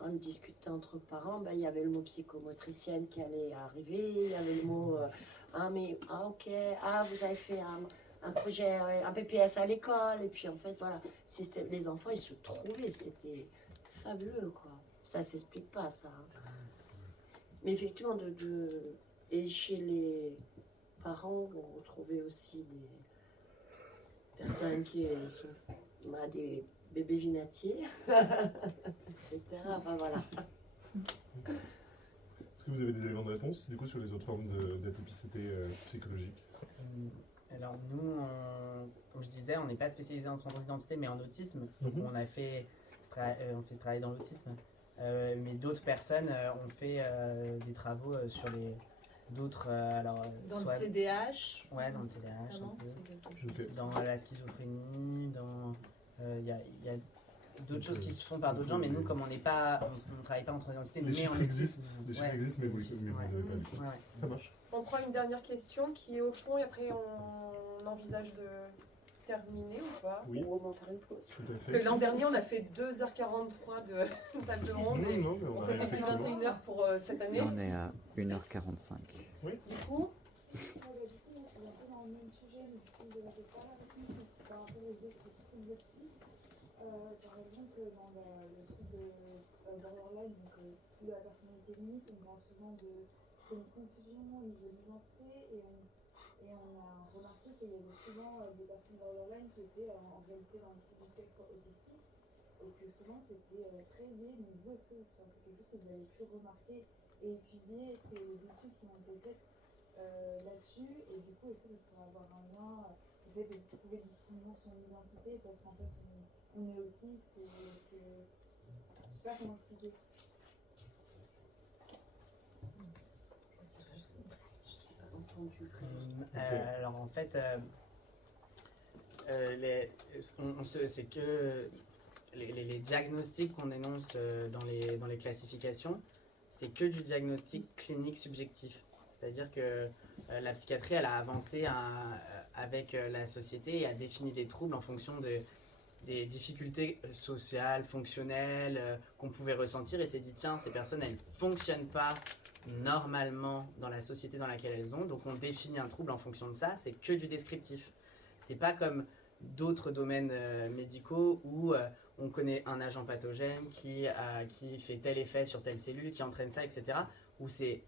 en discutant entre parents, il y avait le mot psychomotricienne qui allait arriver, il y avait le mot ok, vous avez fait un projet, un PPS à l'école, et puis en fait, voilà, les enfants, ils se trouvaient, c'était fabuleux, quoi. Ça s'explique pas, ça. Mais effectivement, et chez les parents, on retrouvait aussi personnes qui sont des bébés vinatiers, etc. Enfin, voilà. Est-ce que vous avez des éléments de réponse, du coup, sur les autres formes d'atypicité psychologique? Alors nous, comme je disais, on n'est pas spécialisé en transidentité, mais en autisme. Donc on fait ce travail dans l'autisme. Mais d'autres personnes ont fait des travaux sur d'autres... Dans soit... le TDAH. Ouais, dans le TDAH, un peu. Okay. Dans la schizophrénie, il y a d'autres choses qui se font par d'autres gens, mais nous, comme on n'est pas, on travaille pas en transidentité, les mais chiffres en existent, autisme. les chiffres existent, mais vous les avez pas du coup. Ça marche. On prend une dernière question qui est au fond et après on envisage de terminer ou pas? Oui. Ou on va faire une pause. Tout à fait. Parce que l'an dernier on a fait 2h43 de table ronde et Non, mais on s'était dit 21h pour cette année. Là, on est à 1h45. Oui. Du coup, Du coup, c'est un peu dans le même sujet, mais du coup, je vais pas la réponse, mais c'est par rapport aux autres troubles de psy. Par exemple, dans le truc de borderline, donc tout la personnalité limite, on parle souvent de une confusion au niveau de l'identité et on a remarqué qu'il y avait souvent des personnes borderline qui étaient en réalité dans le trouble du spectre autistique et que souvent c'était très lié. Donc vous, est-ce que c'est quelque chose que vous avez pu remarquer et étudier? Est-ce que les études qui ont été faites là-dessus, et du coup, est-ce que ça pourrait avoir un lien, le fait de trouver difficilement son identité parce qu'en fait on est autiste et que je sais pas comment expliquer. Alors en fait, c'est que les diagnostics qu'on énonce dans les classifications, c'est que du diagnostic clinique subjectif. C'est-à-dire que la psychiatrie, elle a avancé avec la société et a défini des troubles en fonction des difficultés sociales, fonctionnelles qu'on pouvait ressentir et s'est dit tiens, ces personnes, elles ne fonctionnent pas normalement dans la société dans laquelle elles ont, donc on définit un trouble en fonction de ça, c'est que du descriptif. C'est pas comme d'autres domaines médicaux où on connaît un agent pathogène qui fait tel effet sur telle cellule, qui entraîne ça, etc. Où c'est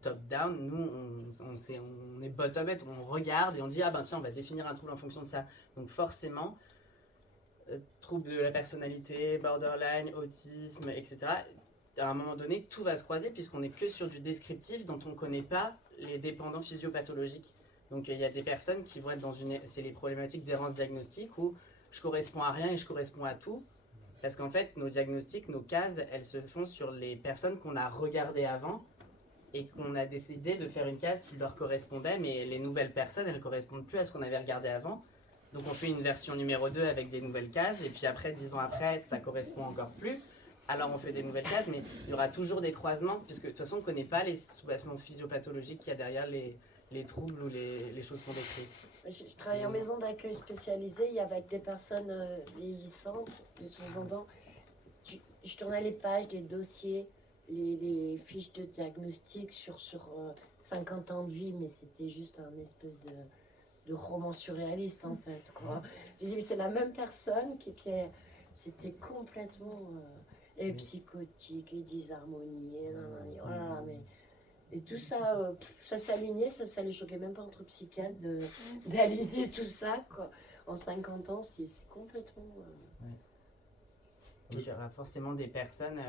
top-down, nous on est bottom-up, on regarde et on dit ah ben tiens, on va définir un trouble en fonction de ça. Donc forcément, trouble de la personnalité, borderline, autisme, etc. À un moment donné, tout va se croiser puisqu'on n'est que sur du descriptif dont on ne connaît pas les dépendants physiopathologiques. Donc il y a des personnes qui vont être c'est les problématiques d'errance diagnostique où je corresponds à rien et je corresponds à tout. Parce qu'en fait, nos diagnostics, nos cases, elles se font sur les personnes qu'on a regardées avant et qu'on a décidé de faire une case qui leur correspondait, mais les nouvelles personnes, elles ne correspondent plus à ce qu'on avait regardé avant. Donc on fait une version numéro 2 avec des nouvelles cases et puis après, 10 ans après, ça correspond encore plus. Alors on fait des nouvelles cases, mais il y aura toujours des croisements, puisque de toute façon on ne connaît pas les sous-bassements physiopathologiques qu'il y a derrière les troubles ou les choses qu'on décrit. Je travaille en maison d'accueil spécialisée, il y avait des personnes vieillissantes, de temps en temps. Je tournais les pages des dossiers, les fiches de diagnostic sur 50 ans de vie, mais c'était juste un espèce de roman surréaliste en fait, quoi. J'ai dit, mais c'est la même personne c'était complètement... et psychotique, et disharmonie, et oh là là, mais... Et tout ça, ça s'alignait, ça allait choquer même pas entre psychiatres d'aligner tout ça, quoi. En 50 ans, c'est complètement... Ouais. Donc il y aura forcément des personnes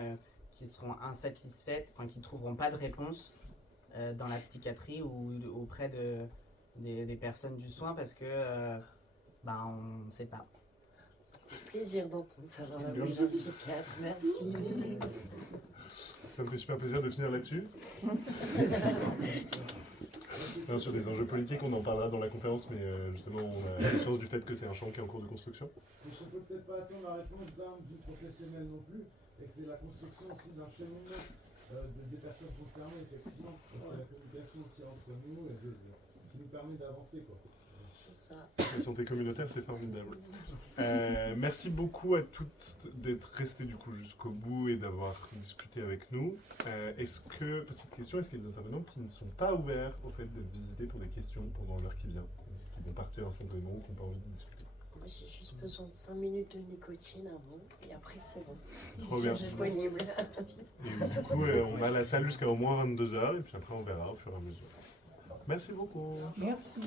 qui seront insatisfaites, enfin qui ne trouveront pas de réponse dans la psychiatrie ou auprès des personnes du soin parce que on ne sait pas. Plaisir d'entendre ça dans la bouche d'un psychiatre, merci. Ça me fait super plaisir de finir là-dessus. Non, sur des enjeux politiques, on en parlera dans la conférence, mais justement, on a conscience du fait que c'est un champ qui est en cours de construction. Je ne peux peut-être pas attendre la réponse d'un du professionnel non plus, et c'est la construction aussi d'un cheminement des personnes concernées, effectivement. C'est la communication aussi entre nous et qui nous permet d'avancer, quoi. La santé communautaire, c'est formidable. Merci beaucoup à toutes d'être restées du coup jusqu'au bout et d'avoir discuté avec nous. Petite question, est-ce qu'il y a des intervenants qui ne sont pas ouverts au fait d'être visités pour des questions pendant l'heure qui vient, qui vont partir instantanément ou qui n'ont pas envie de discuter? Moi, j'ai juste besoin de 5 minutes de nicotine avant, et après c'est bon. Trop bien. Je suis disponible. Et du coup, on a la salle jusqu'à au moins 22h, et puis après on verra au fur et à mesure. Merci beaucoup. Merci.